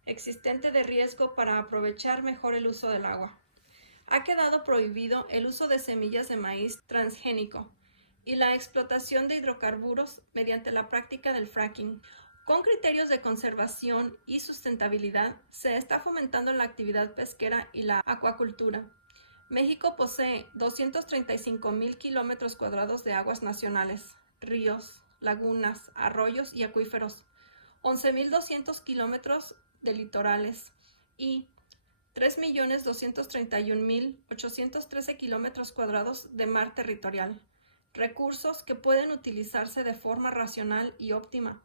existente de riesgo para aprovechar mejor el uso del agua. Ha quedado prohibido el uso de semillas de maíz transgénico y la explotación de hidrocarburos mediante la práctica del fracking. Con criterios de conservación y sustentabilidad, se está fomentando la actividad pesquera y la acuacultura. México posee 235,000 kilómetros cuadrados de aguas nacionales, ríos, lagunas, arroyos y acuíferos, 11,200 kilómetros de litorales y 3,231,813 kilómetros cuadrados de mar territorial, recursos que pueden utilizarse de forma racional y óptima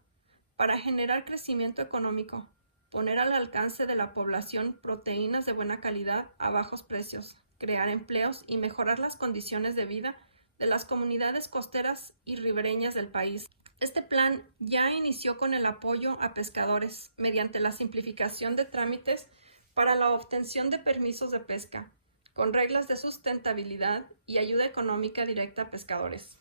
para generar crecimiento económico, poner al alcance de la población proteínas de buena calidad a bajos precios, crear empleos y mejorar las condiciones de vida de las comunidades costeras y ribereñas del país. Este plan ya inició con el apoyo a pescadores mediante la simplificación de trámites para la obtención de permisos de pesca, con reglas de sustentabilidad y ayuda económica directa a pescadores.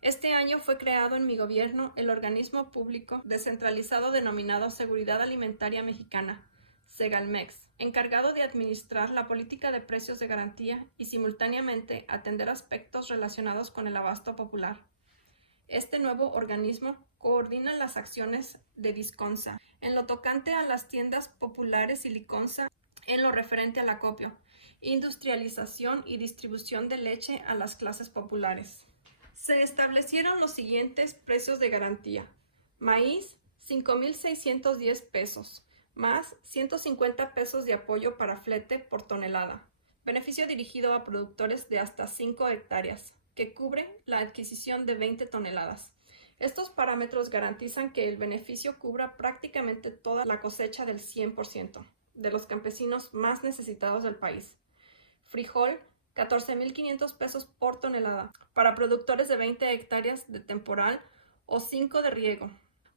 Este año fue creado en mi gobierno el organismo público descentralizado denominado Seguridad Alimentaria Mexicana, Segalmex, encargado de administrar la política de precios de garantía y simultáneamente atender aspectos relacionados con el abasto popular. Este nuevo organismo coordina las acciones de Disconsa en lo tocante a las tiendas populares y Liconsa en lo referente al acopio, industrialización y distribución de leche a las clases populares. Se establecieron los siguientes precios de garantía. Maíz, 5,610 pesos, más 150 pesos de apoyo para flete por tonelada. Beneficio dirigido a productores de hasta 5 hectáreas, que cubre la adquisición de 20 toneladas. Estos parámetros garantizan que el beneficio cubra prácticamente toda la cosecha del 100% de los campesinos más necesitados del país. Frijol, 14,500 pesos por tonelada para productores de 20 hectáreas de temporal o 5 de riego,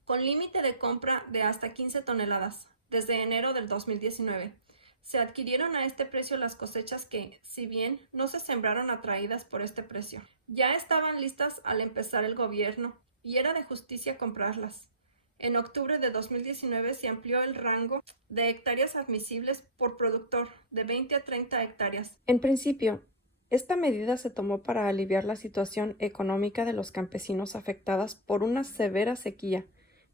con límite de compra de hasta 15 toneladas desde enero del 2019. Se adquirieron a este precio las cosechas que, si bien no se sembraron atraídas por este precio, ya estaban listas al empezar el gobierno y era de justicia comprarlas. En octubre de 2019 se amplió el rango de hectáreas admisibles por productor de 20 a 30 hectáreas. En principio, esta medida se tomó para aliviar la situación económica de los campesinos afectadas por una severa sequía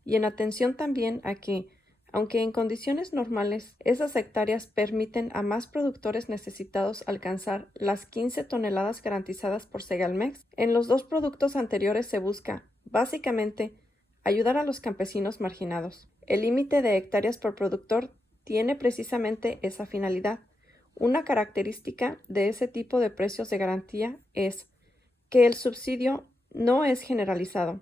y en atención también a que, aunque en condiciones normales, esas hectáreas permiten a más productores necesitados alcanzar las 15 toneladas garantizadas por Segalmex, en los dos productos anteriores se busca, básicamente, ayudar a los campesinos marginados. El límite de hectáreas por productor tiene precisamente esa finalidad. Una característica de ese tipo de precios de garantía es que el subsidio no es generalizado,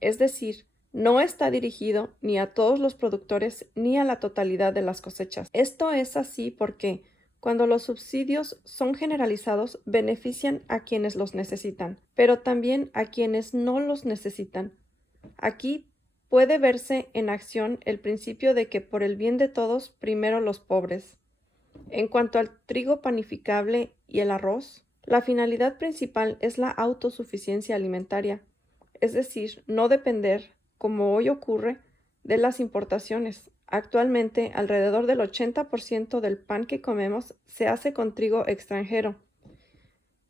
es decir, no está dirigido ni a todos los productores ni a la totalidad de las cosechas. Esto es así porque, cuando los subsidios son generalizados, benefician a quienes los necesitan, pero también a quienes no los necesitan. Aquí puede verse en acción el principio de que por el bien de todos, primero los pobres. En cuanto al trigo panificable y el arroz, la finalidad principal es la autosuficiencia alimentaria, es decir, no depender, como hoy ocurre, de las importaciones. Actualmente, alrededor del 80% del pan que comemos se hace con trigo extranjero.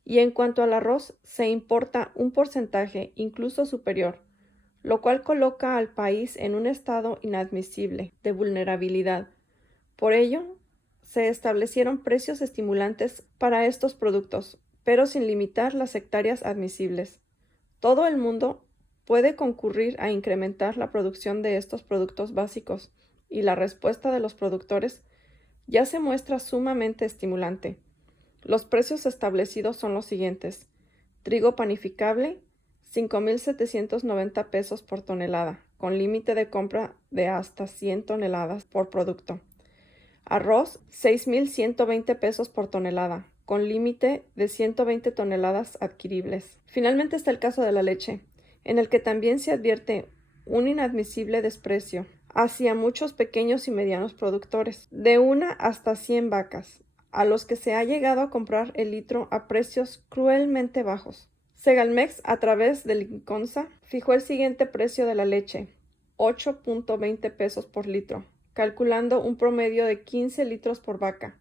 Y en cuanto al arroz, se importa un porcentaje incluso superior, lo cual coloca al país en un estado inadmisible de vulnerabilidad. Por ello, se establecieron precios estimulantes para estos productos, pero sin limitar las hectáreas admisibles. Todo el mundo puede concurrir a incrementar la producción de estos productos básicos, y la respuesta de los productores ya se muestra sumamente estimulante. Los precios establecidos son los siguientes: trigo panificable, 5,790 pesos por tonelada, con límite de compra de hasta 100 toneladas por producto. Arroz, 6,120 pesos por tonelada, con límite de 120 toneladas adquiribles. Finalmente está el caso de la leche, en el que también se advierte un inadmisible desprecio hacia muchos pequeños y medianos productores, de 1 hasta 100 vacas, a los que se ha llegado a comprar el litro a precios cruelmente bajos. Segalmex, a través de Liconsa, fijó el siguiente precio de la leche: 8.20 pesos por litro, calculando un promedio de 15 litros por vaca,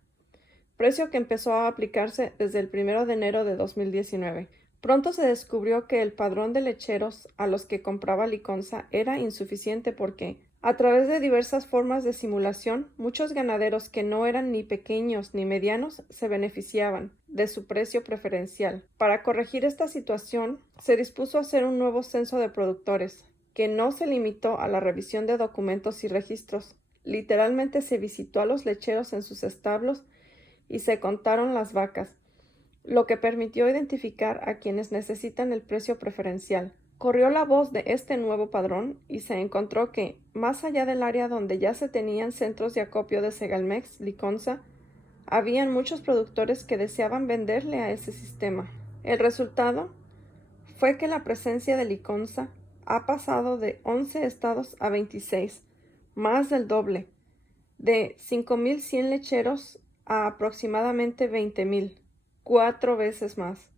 precio que empezó a aplicarse desde el 1 de enero de 2019. Pronto se descubrió que el padrón de lecheros a los que compraba Liconsa era insuficiente porque, a través de diversas formas de simulación, muchos ganaderos que no eran ni pequeños ni medianos se beneficiaban de su precio preferencial. Para corregir esta situación, se dispuso hacer un nuevo censo de productores, que no se limitó a la revisión de documentos y registros. Literalmente se visitó a los lecheros en sus establos y se contaron las vacas, lo que permitió identificar a quienes necesitan el precio preferencial. Corrió la voz de este nuevo padrón y se encontró que, más allá del área donde ya se tenían centros de acopio de Segalmex, Liconsa, habían muchos productores que deseaban venderle a ese sistema. El resultado fue que la presencia de Liconsa ha pasado de 11 estados a 26, más del doble, de 5,100 lecheros a aproximadamente 20,000, 4 veces más,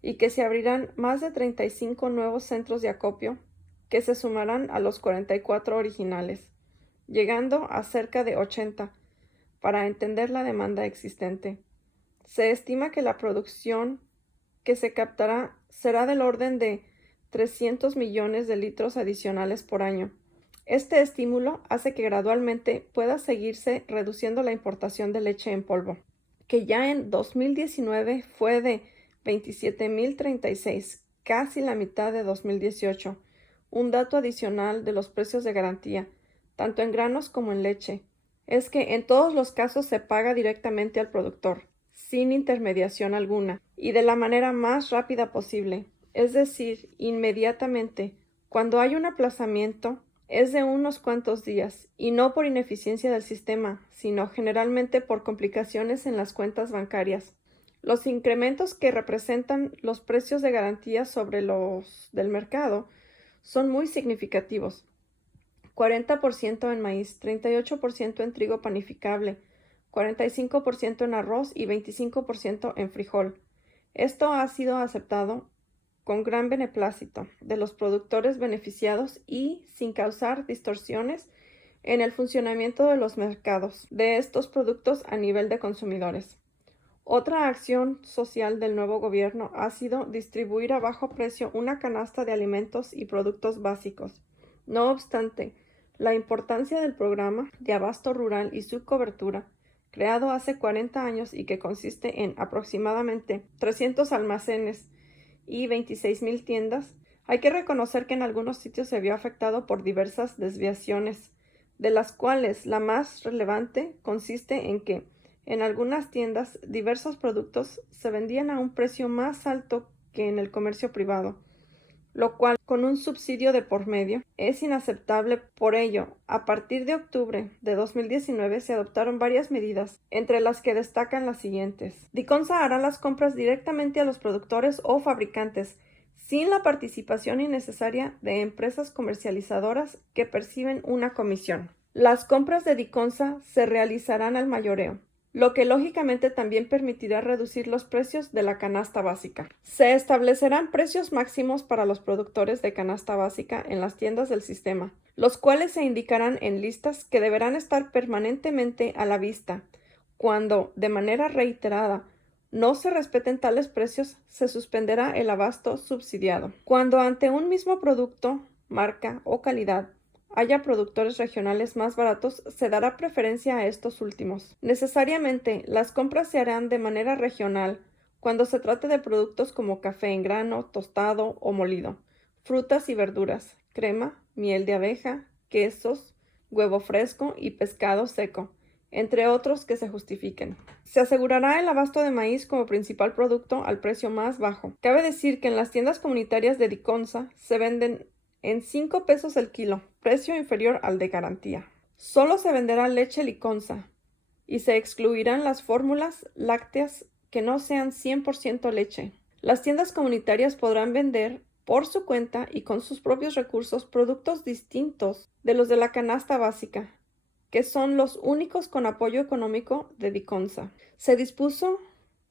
y que se abrirán más de 35 nuevos centros de acopio que se sumarán a los 44 originales, llegando a cerca de 80 para entender la demanda existente. Se estima que la producción que se captará será del orden de 300 millones de litros adicionales por año. Este estímulo hace que gradualmente pueda seguirse reduciendo la importación de leche en polvo, que ya en 2019 fue de 27,036, casi la mitad de 2018. Un dato adicional de los precios de garantía, tanto en granos como en leche, es que en todos los casos se paga directamente al productor, sin intermediación alguna, y de la manera más rápida posible, es decir, inmediatamente. Cuando hay un aplazamiento, es de unos cuantos días, y no por ineficiencia del sistema, sino generalmente por complicaciones en las cuentas bancarias. Los incrementos que representan los precios de garantía sobre los del mercado son muy significativos: 40% en maíz, 38% en trigo panificable, 45% en arroz y 25% en frijol. Esto ha sido aceptado con gran beneplácito de los productores beneficiados y sin causar distorsiones en el funcionamiento de los mercados de estos productos a nivel de consumidores. Otra acción social del nuevo gobierno ha sido distribuir a bajo precio una canasta de alimentos y productos básicos. No obstante, la importancia del programa de abasto rural y su cobertura, creado hace 40 años y que consiste en aproximadamente 300 almacenes y 26,000 tiendas, hay que reconocer que en algunos sitios se vio afectado por diversas desviaciones, de las cuales la más relevante consiste en que en algunas tiendas diversos productos se vendían a un precio más alto que en el comercio privado, lo cual, con un subsidio de por medio, es inaceptable. Por ello, a partir de octubre de 2019 se adoptaron varias medidas, entre las que destacan las siguientes. Liconsa hará las compras directamente a los productores o fabricantes, sin la participación innecesaria de empresas comercializadoras que perciben una comisión. Las compras de Liconsa se realizarán al mayoreo, lo que lógicamente también permitirá reducir los precios de la canasta básica. Se establecerán precios máximos para los productores de canasta básica en las tiendas del sistema, los cuales se indicarán en listas que deberán estar permanentemente a la vista. Cuando, de manera reiterada, no se respeten tales precios, se suspenderá el abasto subsidiado. Cuando ante un mismo producto, marca o calidad haya productores regionales más baratos, se dará preferencia a estos últimos. Necesariamente, las compras se harán de manera regional cuando se trate de productos como café en grano, tostado o molido, frutas y verduras, crema, miel de abeja, quesos, huevo fresco y pescado seco, entre otros que se justifiquen. Se asegurará el abasto de maíz como principal producto al precio más bajo. Cabe decir que en las tiendas comunitarias de Diconsa se venden en 5 pesos el kilo, precio inferior al de garantía. Solo se venderá leche Liconsa y se excluirán las fórmulas lácteas que no sean 100% leche. Las tiendas comunitarias podrán vender por su cuenta y con sus propios recursos productos distintos de los de la canasta básica, que son los únicos con apoyo económico de Diconsa. Se dispuso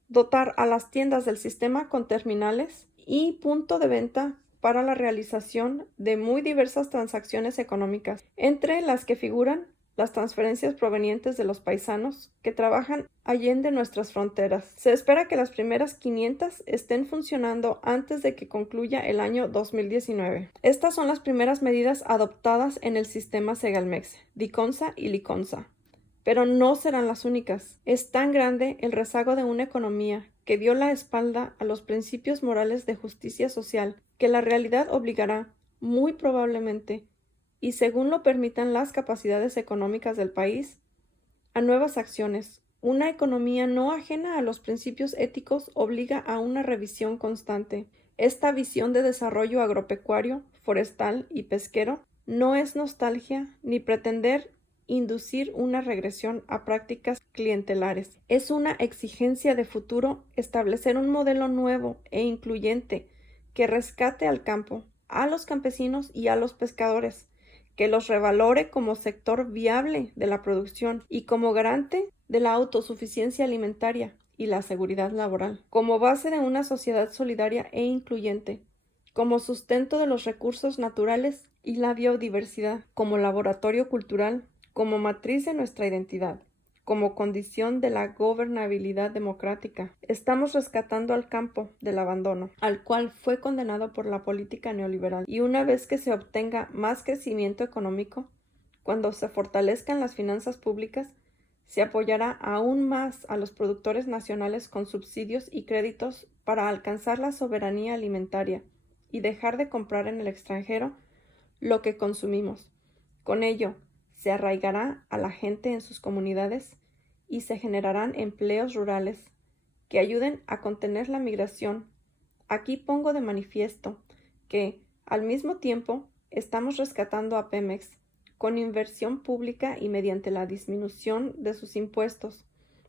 dotar a las tiendas del sistema con terminales y punto de venta para la realización de muy diversas transacciones económicas, entre las que figuran las transferencias provenientes de los paisanos que trabajan allende nuestras fronteras. Se espera que las primeras 500 estén funcionando antes de que concluya el año 2019. Estas son las primeras medidas adoptadas en el sistema Segalmex, Diconsa y Liconsa. Pero no serán las únicas. Es tan grande el rezago de una economía que dio la espalda a los principios morales de justicia social que la realidad obligará, muy probablemente, y según lo permitan las capacidades económicas del país, a nuevas acciones. Una economía no ajena a los principios éticos obliga a una revisión constante. Esta visión de desarrollo agropecuario, forestal y pesquero no es nostalgia ni pretender inducir una regresión a prácticas clientelares. Es una exigencia de futuro establecer un modelo nuevo e incluyente que rescate al campo, a los campesinos y a los pescadores, que los revalore como sector viable de la producción y como garante de la autosuficiencia alimentaria y la seguridad laboral, como base de una sociedad solidaria e incluyente, como sustento de los recursos naturales y la biodiversidad, como laboratorio cultural, como matriz de nuestra identidad, como condición de la gobernabilidad democrática. Estamos rescatando al campo del abandono, al cual fue condenado por la política neoliberal. Y una vez que se obtenga más crecimiento económico, cuando se fortalezcan las finanzas públicas, se apoyará aún más a los productores nacionales con subsidios y créditos para alcanzar la soberanía alimentaria y dejar de comprar en el extranjero lo que consumimos. Con ello, se arraigará a la gente en sus comunidades y se generarán empleos rurales que ayuden a contener la migración. Aquí pongo de manifiesto que, al mismo tiempo, estamos rescatando a Pemex con inversión pública y mediante la disminución de sus impuestos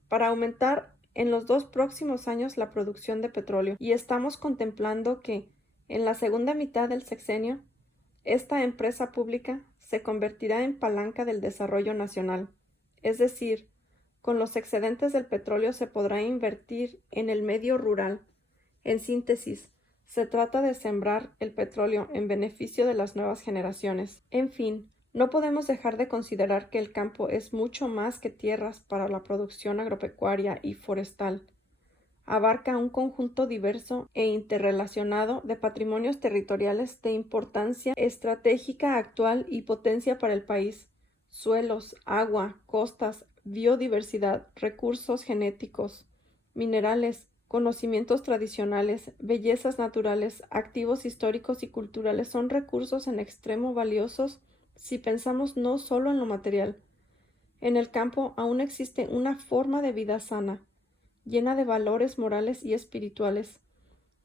para aumentar en los 2 próximos años la producción de petróleo, y estamos contemplando que, en la segunda mitad del sexenio, esta empresa pública se convertirá en palanca del desarrollo nacional, es decir, con los excedentes del petróleo se podrá invertir en el medio rural. En síntesis, se trata de sembrar el petróleo en beneficio de las nuevas generaciones. En fin, no podemos dejar de considerar que el campo es mucho más que tierras para la producción agropecuaria y forestal. Abarca un conjunto diverso e interrelacionado de patrimonios territoriales de importancia estratégica actual y potencia para el país: suelos, agua, costas, biodiversidad, recursos genéticos, minerales, conocimientos tradicionales, bellezas naturales, activos históricos y culturales. Son recursos en extremo valiosos si pensamos no solo en lo material. En el campo aún existe una forma de vida sana, llena de valores morales y espirituales.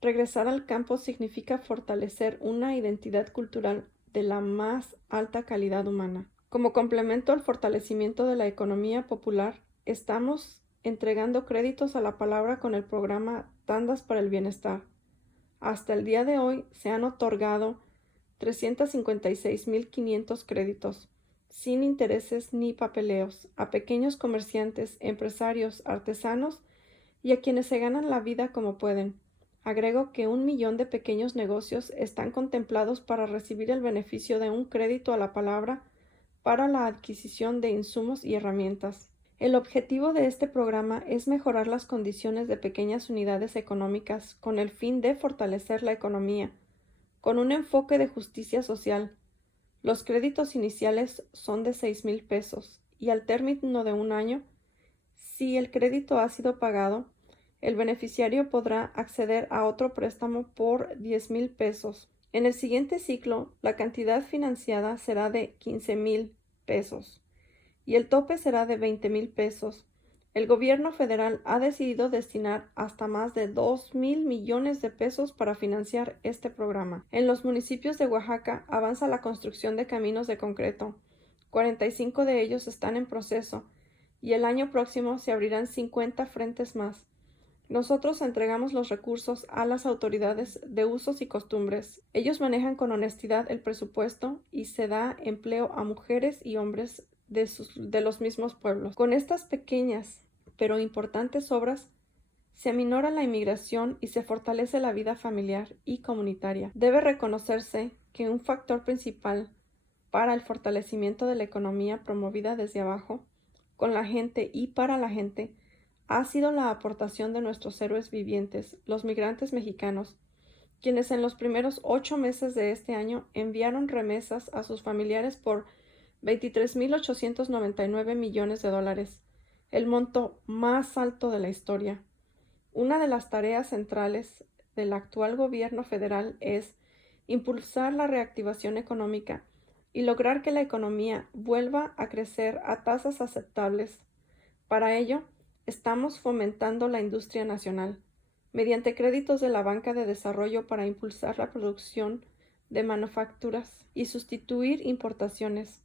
Regresar al campo significa fortalecer una identidad cultural de la más alta calidad humana. Como complemento al fortalecimiento de la economía popular, estamos entregando créditos a la palabra con el programa Tandas para el Bienestar. Hasta el día de hoy se han otorgado 356.500 créditos, sin intereses ni papeleos, a pequeños comerciantes, empresarios, artesanos y a quienes se ganan la vida como pueden. Agrego que 1 millón de pequeños negocios están contemplados para recibir el beneficio de un crédito a la palabra para la adquisición de insumos y herramientas. El objetivo de este programa es mejorar las condiciones de pequeñas unidades económicas con el fin de fortalecer la economía, con un enfoque de justicia social. Los créditos iniciales son de 6,000 pesos y al término de un año, si el crédito ha sido pagado, el beneficiario podrá acceder a otro préstamo por 10,000 pesos. En el siguiente ciclo, la cantidad financiada será de 15,000 pesos y el tope será de 20,000 pesos. El gobierno federal ha decidido destinar hasta más de 2,000 millones de pesos para financiar este programa. En los municipios de Oaxaca avanza la construcción de caminos de concreto. 45 de ellos están en proceso y el año próximo se abrirán 50 frentes más. Nosotros entregamos los recursos a las autoridades de usos y costumbres. Ellos manejan con honestidad el presupuesto y se da empleo a mujeres y hombres de los mismos pueblos. Con estas pequeñas pero importantes obras se aminora la inmigración y se fortalece la vida familiar y comunitaria. Debe reconocerse que un factor principal para el fortalecimiento de la economía promovida desde abajo, con la gente y para la gente, ha sido la aportación de nuestros héroes vivientes, los migrantes mexicanos, quienes en los primeros 8 meses de este año enviaron remesas a sus familiares por 23,899 millones de dólares, el monto más alto de la historia. Una de las tareas centrales del actual gobierno federal es impulsar la reactivación económica y lograr que la economía vuelva a crecer a tasas aceptables. Para ello, estamos fomentando la industria nacional, mediante créditos de la Banca de Desarrollo para impulsar la producción de manufacturas y sustituir importaciones.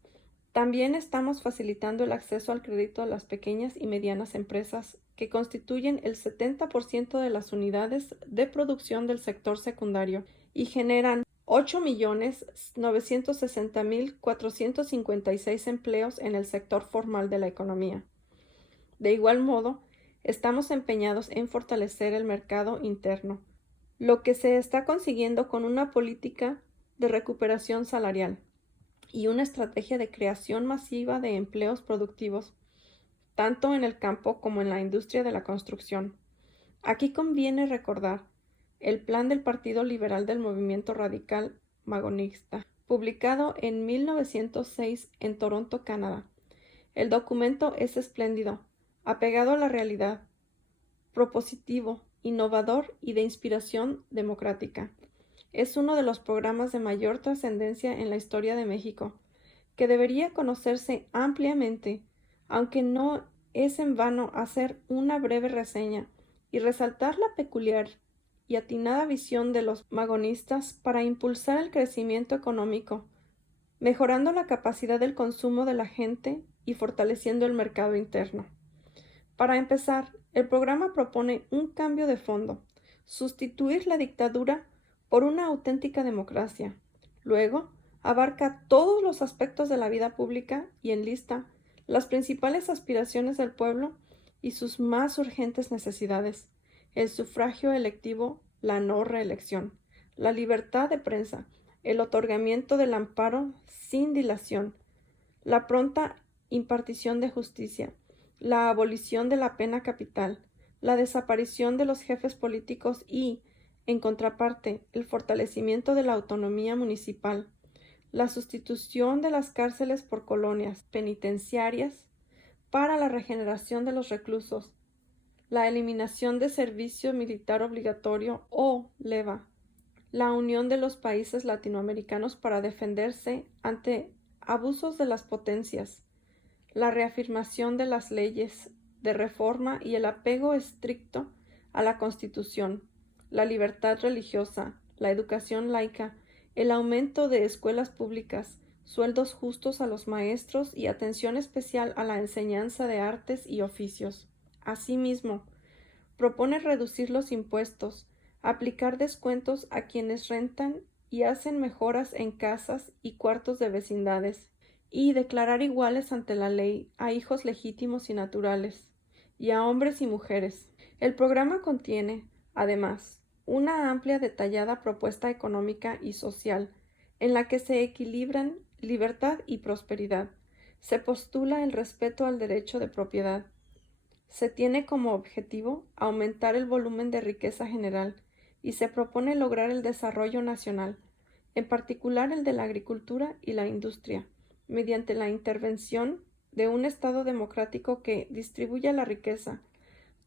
También estamos facilitando el acceso al crédito a las pequeñas y medianas empresas, que constituyen el 70% de las unidades de producción del sector secundario y generan 8,960,456 empleos en el sector formal de la economía. De igual modo, estamos empeñados en fortalecer el mercado interno, lo que se está consiguiendo con una política de recuperación salarial y una estrategia de creación masiva de empleos productivos, tanto en el campo como en la industria de la construcción. Aquí conviene recordar el plan del Partido Liberal del Movimiento Radical Magonista, publicado en 1906 en Toronto, Canadá. El documento es espléndido, apegado a la realidad, propositivo, innovador y de inspiración democrática. Es uno de los programas de mayor trascendencia en la historia de México, que debería conocerse ampliamente, aunque no es en vano hacer una breve reseña y resaltar la peculiar y atinada visión de los magonistas para impulsar el crecimiento económico, mejorando la capacidad del consumo de la gente y fortaleciendo el mercado interno. Para empezar, el programa propone un cambio de fondo, sustituir la dictadura por una auténtica democracia. Luego, abarca todos los aspectos de la vida pública y enlista las principales aspiraciones del pueblo y sus más urgentes necesidades: el sufragio electivo, la no reelección, la libertad de prensa, el otorgamiento del amparo sin dilación, la pronta impartición de justicia, la abolición de la pena capital, la desaparición de los jefes políticos y, en contraparte, el fortalecimiento de la autonomía municipal, la sustitución de las cárceles por colonias penitenciarias para la regeneración de los reclusos, la eliminación de servicio militar obligatorio o leva, la unión de los países latinoamericanos para defenderse ante abusos de las potencias, la reafirmación de las leyes de reforma y el apego estricto a la Constitución, la libertad religiosa, la educación laica, el aumento de escuelas públicas, sueldos justos a los maestros y atención especial a la enseñanza de artes y oficios. Asimismo, propone reducir los impuestos, aplicar descuentos a quienes rentan y hacen mejoras en casas y cuartos de vecindades, y declarar iguales ante la ley a hijos legítimos y naturales, y a hombres y mujeres. El programa contiene, además, una amplia detallada propuesta económica y social, en la que se equilibran libertad y prosperidad. Se postula el respeto al derecho de propiedad. Se tiene como objetivo aumentar el volumen de riqueza general y se propone lograr el desarrollo nacional, en particular el de la agricultura y la industria, mediante la intervención de un Estado democrático que distribuya la riqueza,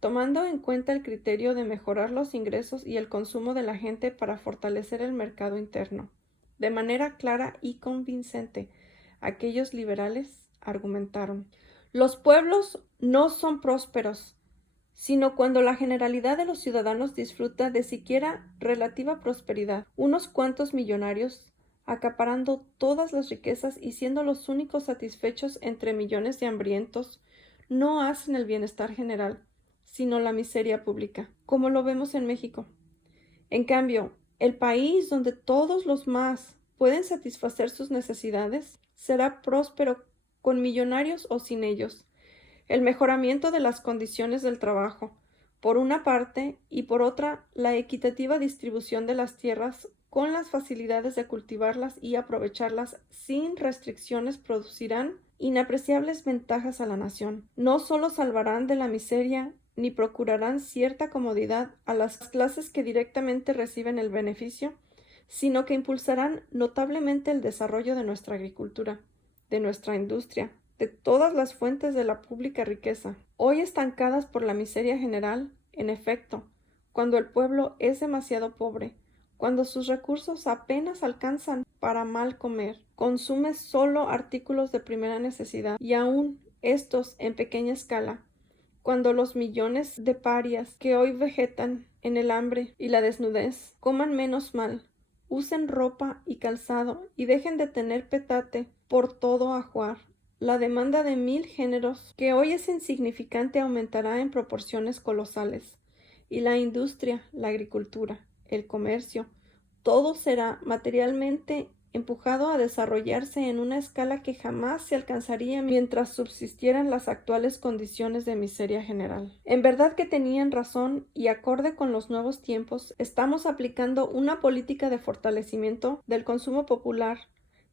tomando en cuenta el criterio de mejorar los ingresos y el consumo de la gente para fortalecer el mercado interno, de manera clara y convincente, Aquellos liberales argumentaron: los pueblos no son prósperos, sino cuando la generalidad de los ciudadanos disfruta de siquiera relativa prosperidad. Unos cuantos millonarios acaparando todas las riquezas y siendo los únicos satisfechos entre millones de hambrientos, no hacen el bienestar general, sino la miseria pública, como lo vemos en México. En cambio, el país donde todos los más pueden satisfacer sus necesidades será próspero con millonarios o sin ellos. El mejoramiento de las condiciones del trabajo, por una parte, y por otra, la equitativa distribución de las tierras con las facilidades de cultivarlas y aprovecharlas sin restricciones producirán inapreciables ventajas a la nación. No solo salvarán de la miseria ni procurarán cierta comodidad a las clases que directamente reciben el beneficio, sino que impulsarán notablemente el desarrollo de nuestra agricultura, de nuestra industria, de todas las fuentes de la pública riqueza, hoy estancadas por la miseria general. En efecto, cuando el pueblo es demasiado pobre, cuando sus recursos apenas alcanzan para mal comer, consume solo artículos de primera necesidad y aún estos en pequeña escala, cuando los millones de parias que hoy vegetan en el hambre y la desnudez coman menos mal, usen ropa y calzado y dejen de tener petate por todo ajuar, la demanda de 1000 géneros, que hoy es insignificante, aumentará en proporciones colosales, y la industria, la agricultura, el comercio, todo será materialmente empujado a desarrollarse en una escala que jamás se alcanzaría mientras subsistieran las actuales condiciones de miseria general. En verdad que tenían razón y acorde con los nuevos tiempos, estamos aplicando una política de fortalecimiento del consumo popular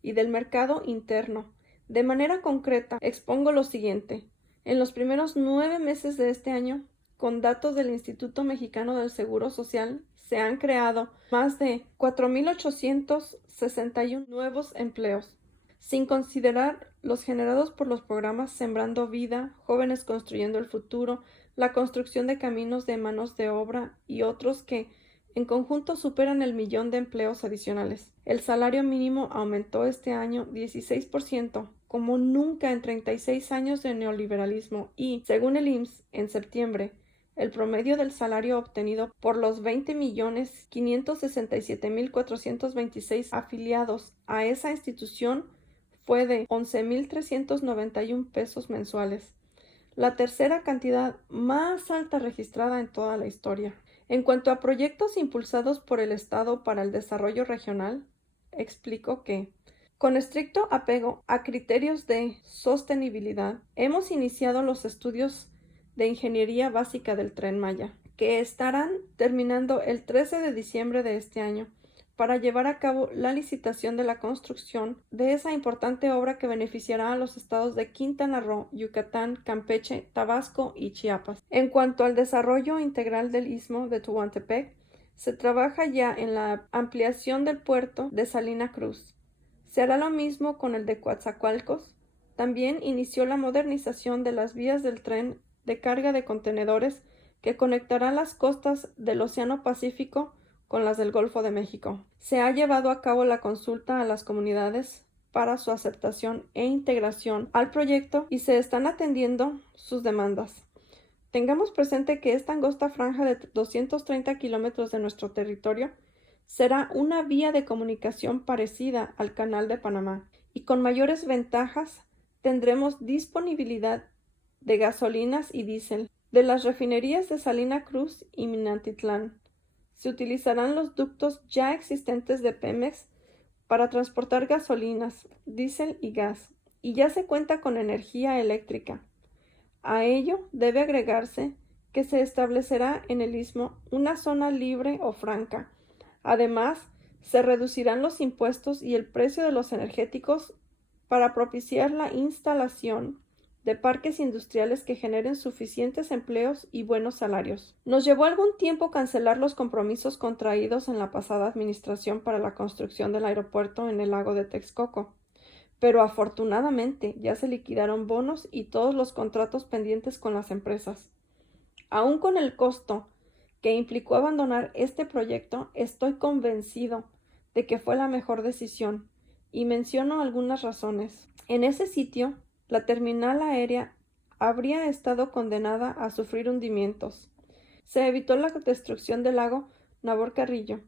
y del mercado interno. De manera concreta, expongo lo siguiente. En los primeros 9 meses de este año, con datos del Instituto Mexicano del Seguro Social, se han creado más de 4,861 nuevos empleos, sin considerar los generados por los programas Sembrando Vida, Jóvenes Construyendo el Futuro, la construcción de caminos de manos de obra y otros que en conjunto superan el 1,000,000 de empleos adicionales. El salario mínimo aumentó este año 16%, como nunca en 36 años de neoliberalismo y, según el IMSS, en septiembre, el promedio del salario obtenido por los 20,567,426 afiliados a esa institución fue de 11,391 pesos mensuales, la tercera cantidad más alta registrada en toda la historia. En cuanto a proyectos impulsados por el Estado para el desarrollo regional, explico que, con estricto apego a criterios de sostenibilidad, hemos iniciado los estudios de ingeniería básica del Tren Maya, que estarán terminando el 13 de diciembre de este año, para llevar a cabo la licitación de la construcción de esa importante obra que beneficiará a los estados de Quintana Roo, Yucatán, Campeche, Tabasco y Chiapas. En cuanto al desarrollo integral del istmo de Tehuantepec, se trabaja ya en la ampliación del puerto de Salina Cruz. Se hará lo mismo con el de Coatzacoalcos. También inició la modernización de las vías del tren de carga de contenedores que conectará las costas del Océano Pacífico con las del Golfo de México. Se ha llevado a cabo la consulta a las comunidades para su aceptación e integración al proyecto y se están atendiendo sus demandas. Tengamos presente que esta angosta franja de 230 kilómetros de nuestro territorio será una vía de comunicación parecida al Canal de Panamá y con mayores ventajas tendremos disponibilidad de gasolinas y diésel de las refinerías de Salina Cruz y Minatitlán. Se utilizarán los ductos ya existentes de Pemex para transportar gasolinas, diésel y gas, y ya se cuenta con energía eléctrica. A ello debe agregarse que se establecerá en el istmo una zona libre o franca. Además, se reducirán los impuestos y el precio de los energéticos para propiciar la instalación de parques industriales que generen suficientes empleos y buenos salarios. Nos llevó algún tiempo cancelar los compromisos contraídos en la pasada administración para la construcción del aeropuerto en el lago de Texcoco, pero afortunadamente ya se liquidaron bonos y todos los contratos pendientes con las empresas. Aún con el costo que implicó abandonar este proyecto, estoy convencido de que fue la mejor decisión y menciono algunas razones. En ese sitio, la terminal aérea habría estado condenada a sufrir hundimientos. Se evitó la destrucción del lago Nabor Carrillo,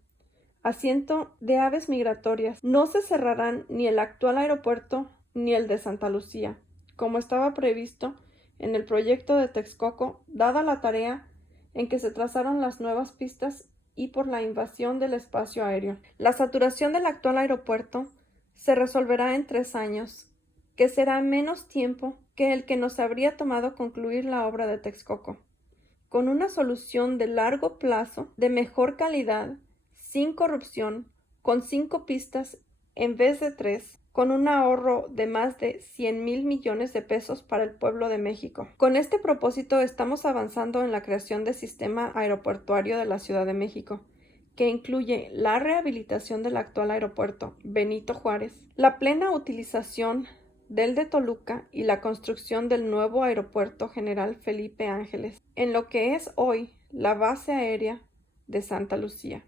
asiento de aves migratorias. No se cerrarán ni el actual aeropuerto ni el de Santa Lucía, como estaba previsto en el proyecto de Texcoco, dada la tarea en que se trazaron las nuevas pistas y por la invasión del espacio aéreo. La saturación del actual aeropuerto se resolverá en 3 años, que será menos tiempo que el que nos habría tomado concluir la obra de Texcoco. Con una solución de largo plazo, de mejor calidad, sin corrupción, con 5 pistas en vez de 3, con un ahorro de más de 100,000 millones de pesos para el pueblo de México. Con este propósito estamos avanzando en la creación del sistema aeroportuario de la Ciudad de México, que incluye la rehabilitación del actual aeropuerto Benito Juárez, la plena utilización del de Toluca y la construcción del nuevo Aeropuerto General Felipe Ángeles, en lo que es hoy la base aérea de Santa Lucía.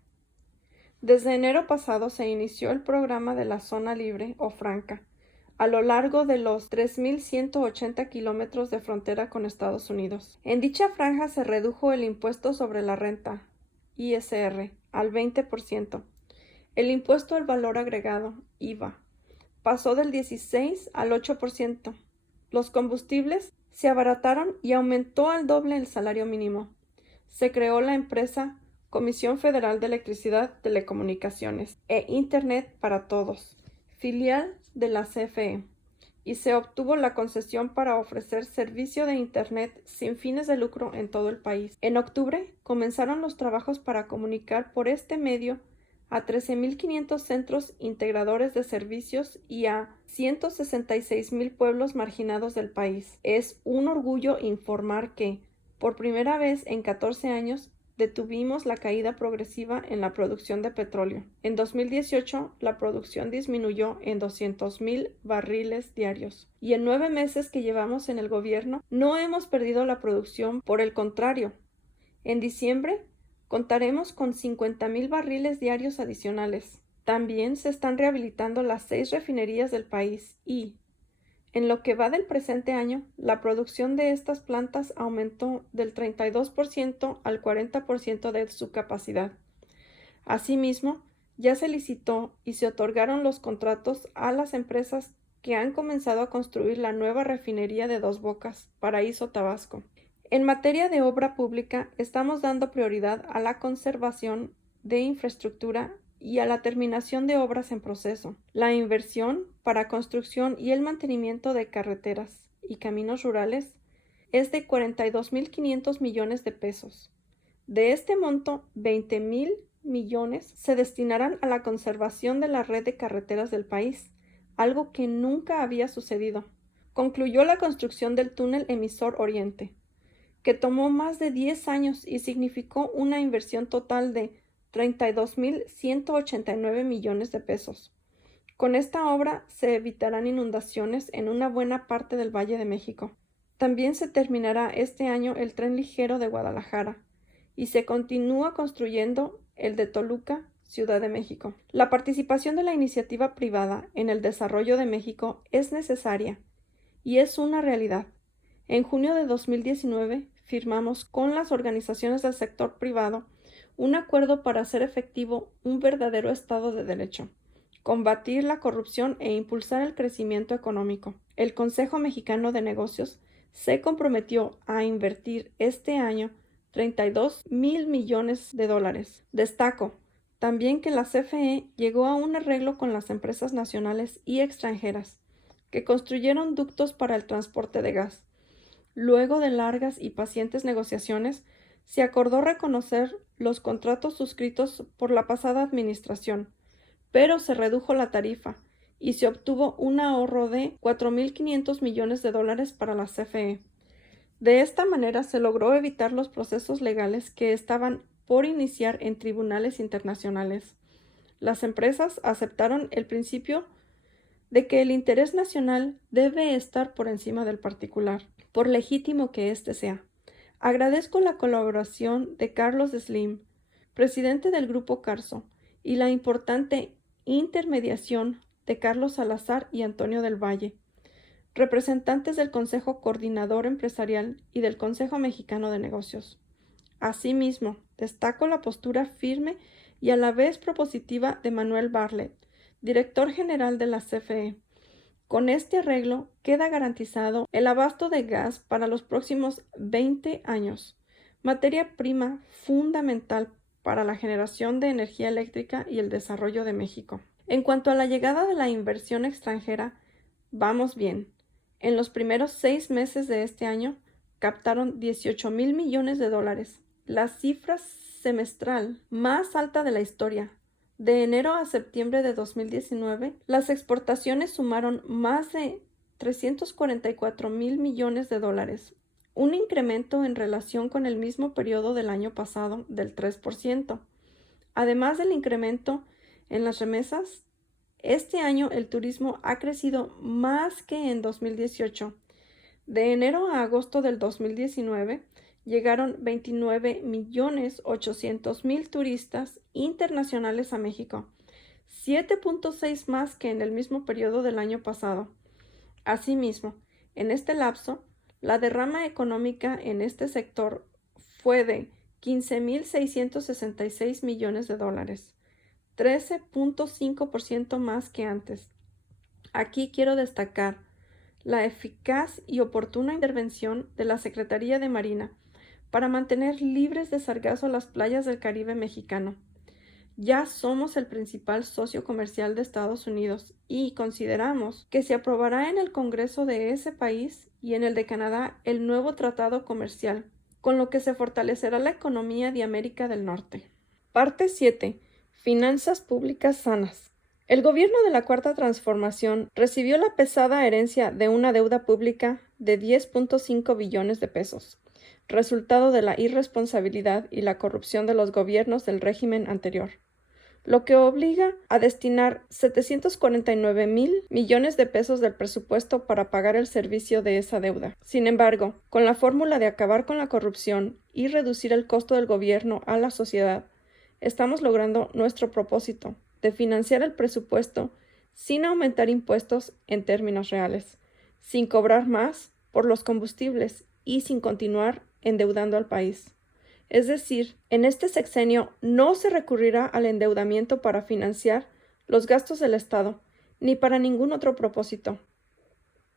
Desde enero pasado se inició el programa de la Zona Libre o Franca, a lo largo de los 3,180 kilómetros de frontera con Estados Unidos. En dicha franja se redujo el impuesto sobre la renta, ISR, al 20%. El impuesto al valor agregado, IVA, pasó del 16 al 8%. Los combustibles se abarataron y aumentó al doble el salario mínimo. Se creó la empresa Comisión Federal de Electricidad, Telecomunicaciones e Internet para Todos, filial de la CFE, y se obtuvo la concesión para ofrecer servicio de Internet sin fines de lucro en todo el país. En octubre comenzaron los trabajos para comunicar por este medio a 13,500 centros integradores de servicios y a 166,000 pueblos marginados del país. Es un orgullo informar que, por primera vez en 14 años, detuvimos la caída progresiva en la producción de petróleo. En 2018, la producción disminuyó en 200,000 barriles diarios. Y en 9 meses que llevamos en el gobierno, no hemos perdido la producción, por el contrario. En diciembre, contaremos con 50,000 barriles diarios adicionales. También se están rehabilitando las 6 refinerías del país y, en lo que va del presente año, la producción de estas plantas aumentó del 32% al 40% de su capacidad. Asimismo, ya se licitó y se otorgaron los contratos a las empresas que han comenzado a construir la nueva refinería de Dos Bocas, Paraíso, Tabasco. En materia de obra pública, estamos dando prioridad a la conservación de infraestructura y a la terminación de obras en proceso, la inversión para construcción y el mantenimiento de carreteras y caminos rurales es de 42,500 millones de pesos. De este monto, 20,000 millones se destinarán a la conservación de la red de carreteras del país, algo que nunca había sucedido. Concluyó la construcción del túnel emisor Oriente, que tomó más de 10 años y significó una inversión total de 32,189 millones de pesos. Con esta obra se evitarán inundaciones en una buena parte del Valle de México. También se terminará este año el tren ligero de Guadalajara y se continúa construyendo el de Toluca, Ciudad de México. La participación de la iniciativa privada en el desarrollo de México es necesaria y es una realidad. En junio de 2019 firmamos con las organizaciones del sector privado un acuerdo para hacer efectivo un verdadero Estado de Derecho, combatir la corrupción e impulsar el crecimiento económico. El Consejo Mexicano de Negocios se comprometió a invertir este año 32,000 millones de dólares. Destaco también que la CFE llegó a un arreglo con las empresas nacionales y extranjeras que construyeron ductos para el transporte de gas. Luego de largas y pacientes negociaciones, se acordó reconocer los contratos suscritos por la pasada administración, pero se redujo la tarifa y se obtuvo un ahorro de 4,500 millones de dólares para la CFE. De esta manera se logró evitar los procesos legales que estaban por iniciar en tribunales internacionales. Las empresas aceptaron el principio de que el interés nacional debe estar por encima del particular, por legítimo que éste sea. Agradezco la colaboración de Carlos Slim, presidente del Grupo Carso, y la importante intermediación de Carlos Salazar y Antonio del Valle, representantes del Consejo Coordinador Empresarial y del Consejo Mexicano de Negocios. Asimismo, destaco la postura firme y a la vez propositiva de Manuel Bartlett, director general de la CFE. Con este arreglo queda garantizado el abasto de gas para los próximos 20 años, materia prima fundamental para la generación de energía eléctrica y el desarrollo de México. En cuanto a la llegada de la inversión extranjera, vamos bien. En los primeros 6 meses de este año captaron 18,000 millones de dólares, la cifra semestral más alta de la historia. De enero a septiembre de 2019, las exportaciones sumaron más de 344,000 millones de dólares, un incremento en relación con el mismo periodo del año pasado del 3%. Además del incremento en las remesas, este año el turismo ha crecido más que en 2018. De enero a agosto del 2019 llegaron 29,800,000 turistas internacionales a México, 7,6 más que en el mismo periodo del año pasado. Asimismo, en este lapso, la derrama económica en este sector fue de 15,666 millones de dólares, 13,5% más que antes. Aquí quiero destacar la eficaz y oportuna intervención de la Secretaría de Marina para mantener libres de sargazo las playas del Caribe mexicano. Ya somos el principal socio comercial de Estados Unidos y consideramos que se aprobará en el Congreso de ese país y en el de Canadá el nuevo tratado comercial, con lo que se fortalecerá la economía de América del Norte. Parte 7. Finanzas públicas sanas. El gobierno de la Cuarta Transformación recibió la pesada herencia de una deuda pública de 10,5 billones de pesos, resultado de la irresponsabilidad y la corrupción de los gobiernos del régimen anterior, lo que obliga a destinar 749,000 millones de pesos del presupuesto para pagar el servicio de esa deuda. Sin embargo, con la fórmula de acabar con la corrupción y reducir el costo del gobierno a la sociedad, estamos logrando nuestro propósito de financiar el presupuesto sin aumentar impuestos en términos reales, sin cobrar más por los combustibles y sin continuar endeudando al país. Es decir, en este sexenio no se recurrirá al endeudamiento para financiar los gastos del Estado, ni para ningún otro propósito.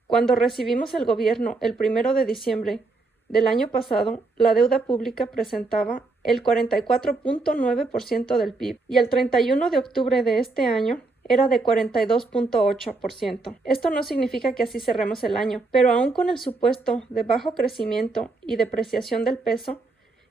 Cuando recibimos el gobierno el 1 de diciembre del año pasado, la deuda pública presentaba el 44,9% del PIB y el 31 de octubre de este año era de 42,8%. Esto no significa que así cerremos el año, pero aún con el supuesto de bajo crecimiento y depreciación del peso,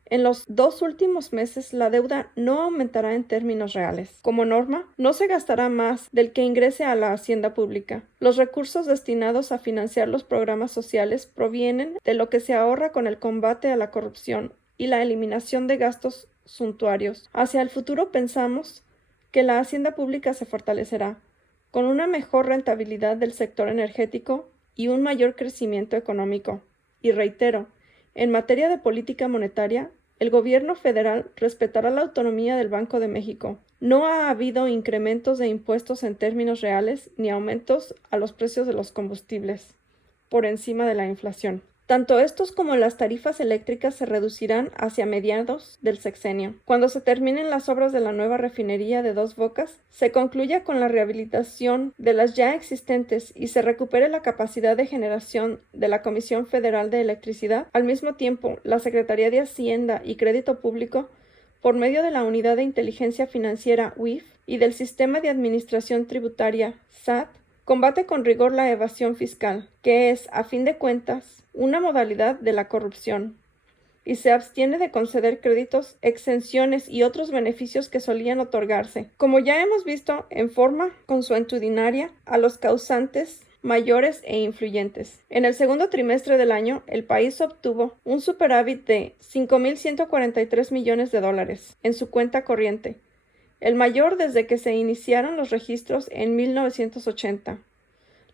en los 2 últimos meses la deuda no aumentará en términos reales. Como norma, no se gastará más del que ingrese a la hacienda pública. Los recursos destinados a financiar los programas sociales provienen de lo que se ahorra con el combate a la corrupción y la eliminación de gastos suntuarios. Hacia el futuro pensamos que la hacienda pública se fortalecerá, con una mejor rentabilidad del sector energético y un mayor crecimiento económico. Y reitero, en materia de política monetaria, el gobierno federal respetará la autonomía del Banco de México. No ha habido incrementos de impuestos en términos reales ni aumentos a los precios de los combustibles, por encima de la inflación. Tanto estos como las tarifas eléctricas se reducirán hacia mediados del sexenio. Cuando se terminen las obras de la nueva refinería de Dos Bocas, se concluya con la rehabilitación de las ya existentes y se recupere la capacidad de generación de la Comisión Federal de Electricidad, al mismo tiempo, la Secretaría de Hacienda y Crédito Público, por medio de la Unidad de Inteligencia Financiera UIF y del Sistema de Administración Tributaria SAT, combate con rigor la evasión fiscal, que es, a fin de cuentas, una modalidad de la corrupción, y se abstiene de conceder créditos, exenciones y otros beneficios que solían otorgarse, como ya hemos visto, en forma consuetudinaria a los causantes mayores e influyentes. En el segundo trimestre del año, el país obtuvo un superávit de 5,143 millones de dólares en su cuenta corriente, el mayor desde que se iniciaron los registros en 1980.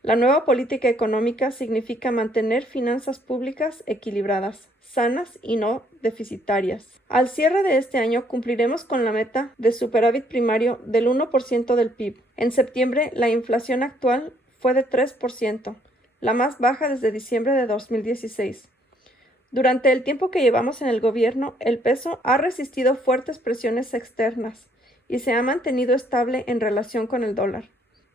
La nueva política económica significa mantener finanzas públicas equilibradas, sanas y no deficitarias. Al cierre de este año cumpliremos con la meta de superávit primario del 1% del PIB. En septiembre, la inflación actual fue de 3%, la más baja desde diciembre de 2016. Durante el tiempo que llevamos en el gobierno, el peso ha resistido fuertes presiones externas y se ha mantenido estable en relación con el dólar.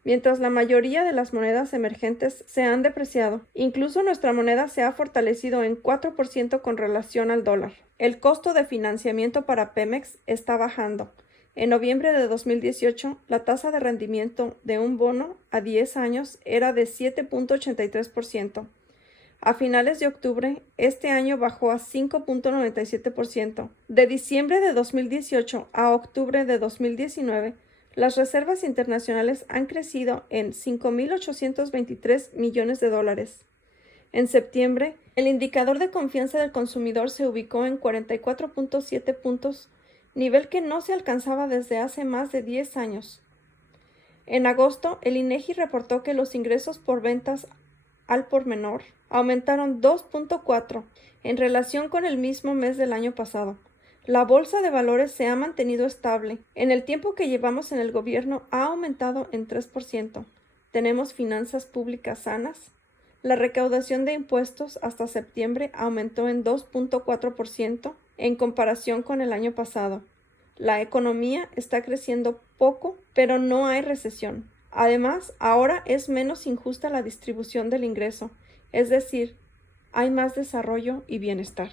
Mientras la mayoría de las monedas emergentes se han depreciado, incluso nuestra moneda se ha fortalecido en 4% con relación al dólar. El costo de financiamiento para Pemex está bajando. En noviembre de 2018, la tasa de rendimiento de un bono a 10 años era de 7.83%. A finales de octubre, este año bajó a 5.97%. De diciembre de 2018 a octubre de 2019, las reservas internacionales han crecido en 5.823 millones de dólares. En septiembre, el indicador de confianza del consumidor se ubicó en 44.7 puntos, nivel que no se alcanzaba desde hace más de 10 años. En agosto, el INEGI reportó que los ingresos por ventas al por menor aumentaron 2.4 en relación con el mismo mes del año pasado. La bolsa de valores se ha mantenido estable. En el tiempo que llevamos en el gobierno ha aumentado en 3%. Tenemos finanzas públicas sanas. La recaudación de impuestos hasta septiembre aumentó en 2.4% en comparación con el año pasado. La economía está creciendo poco, pero no hay recesión. Además, ahora es menos injusta la distribución del ingreso, es decir, hay más desarrollo y bienestar.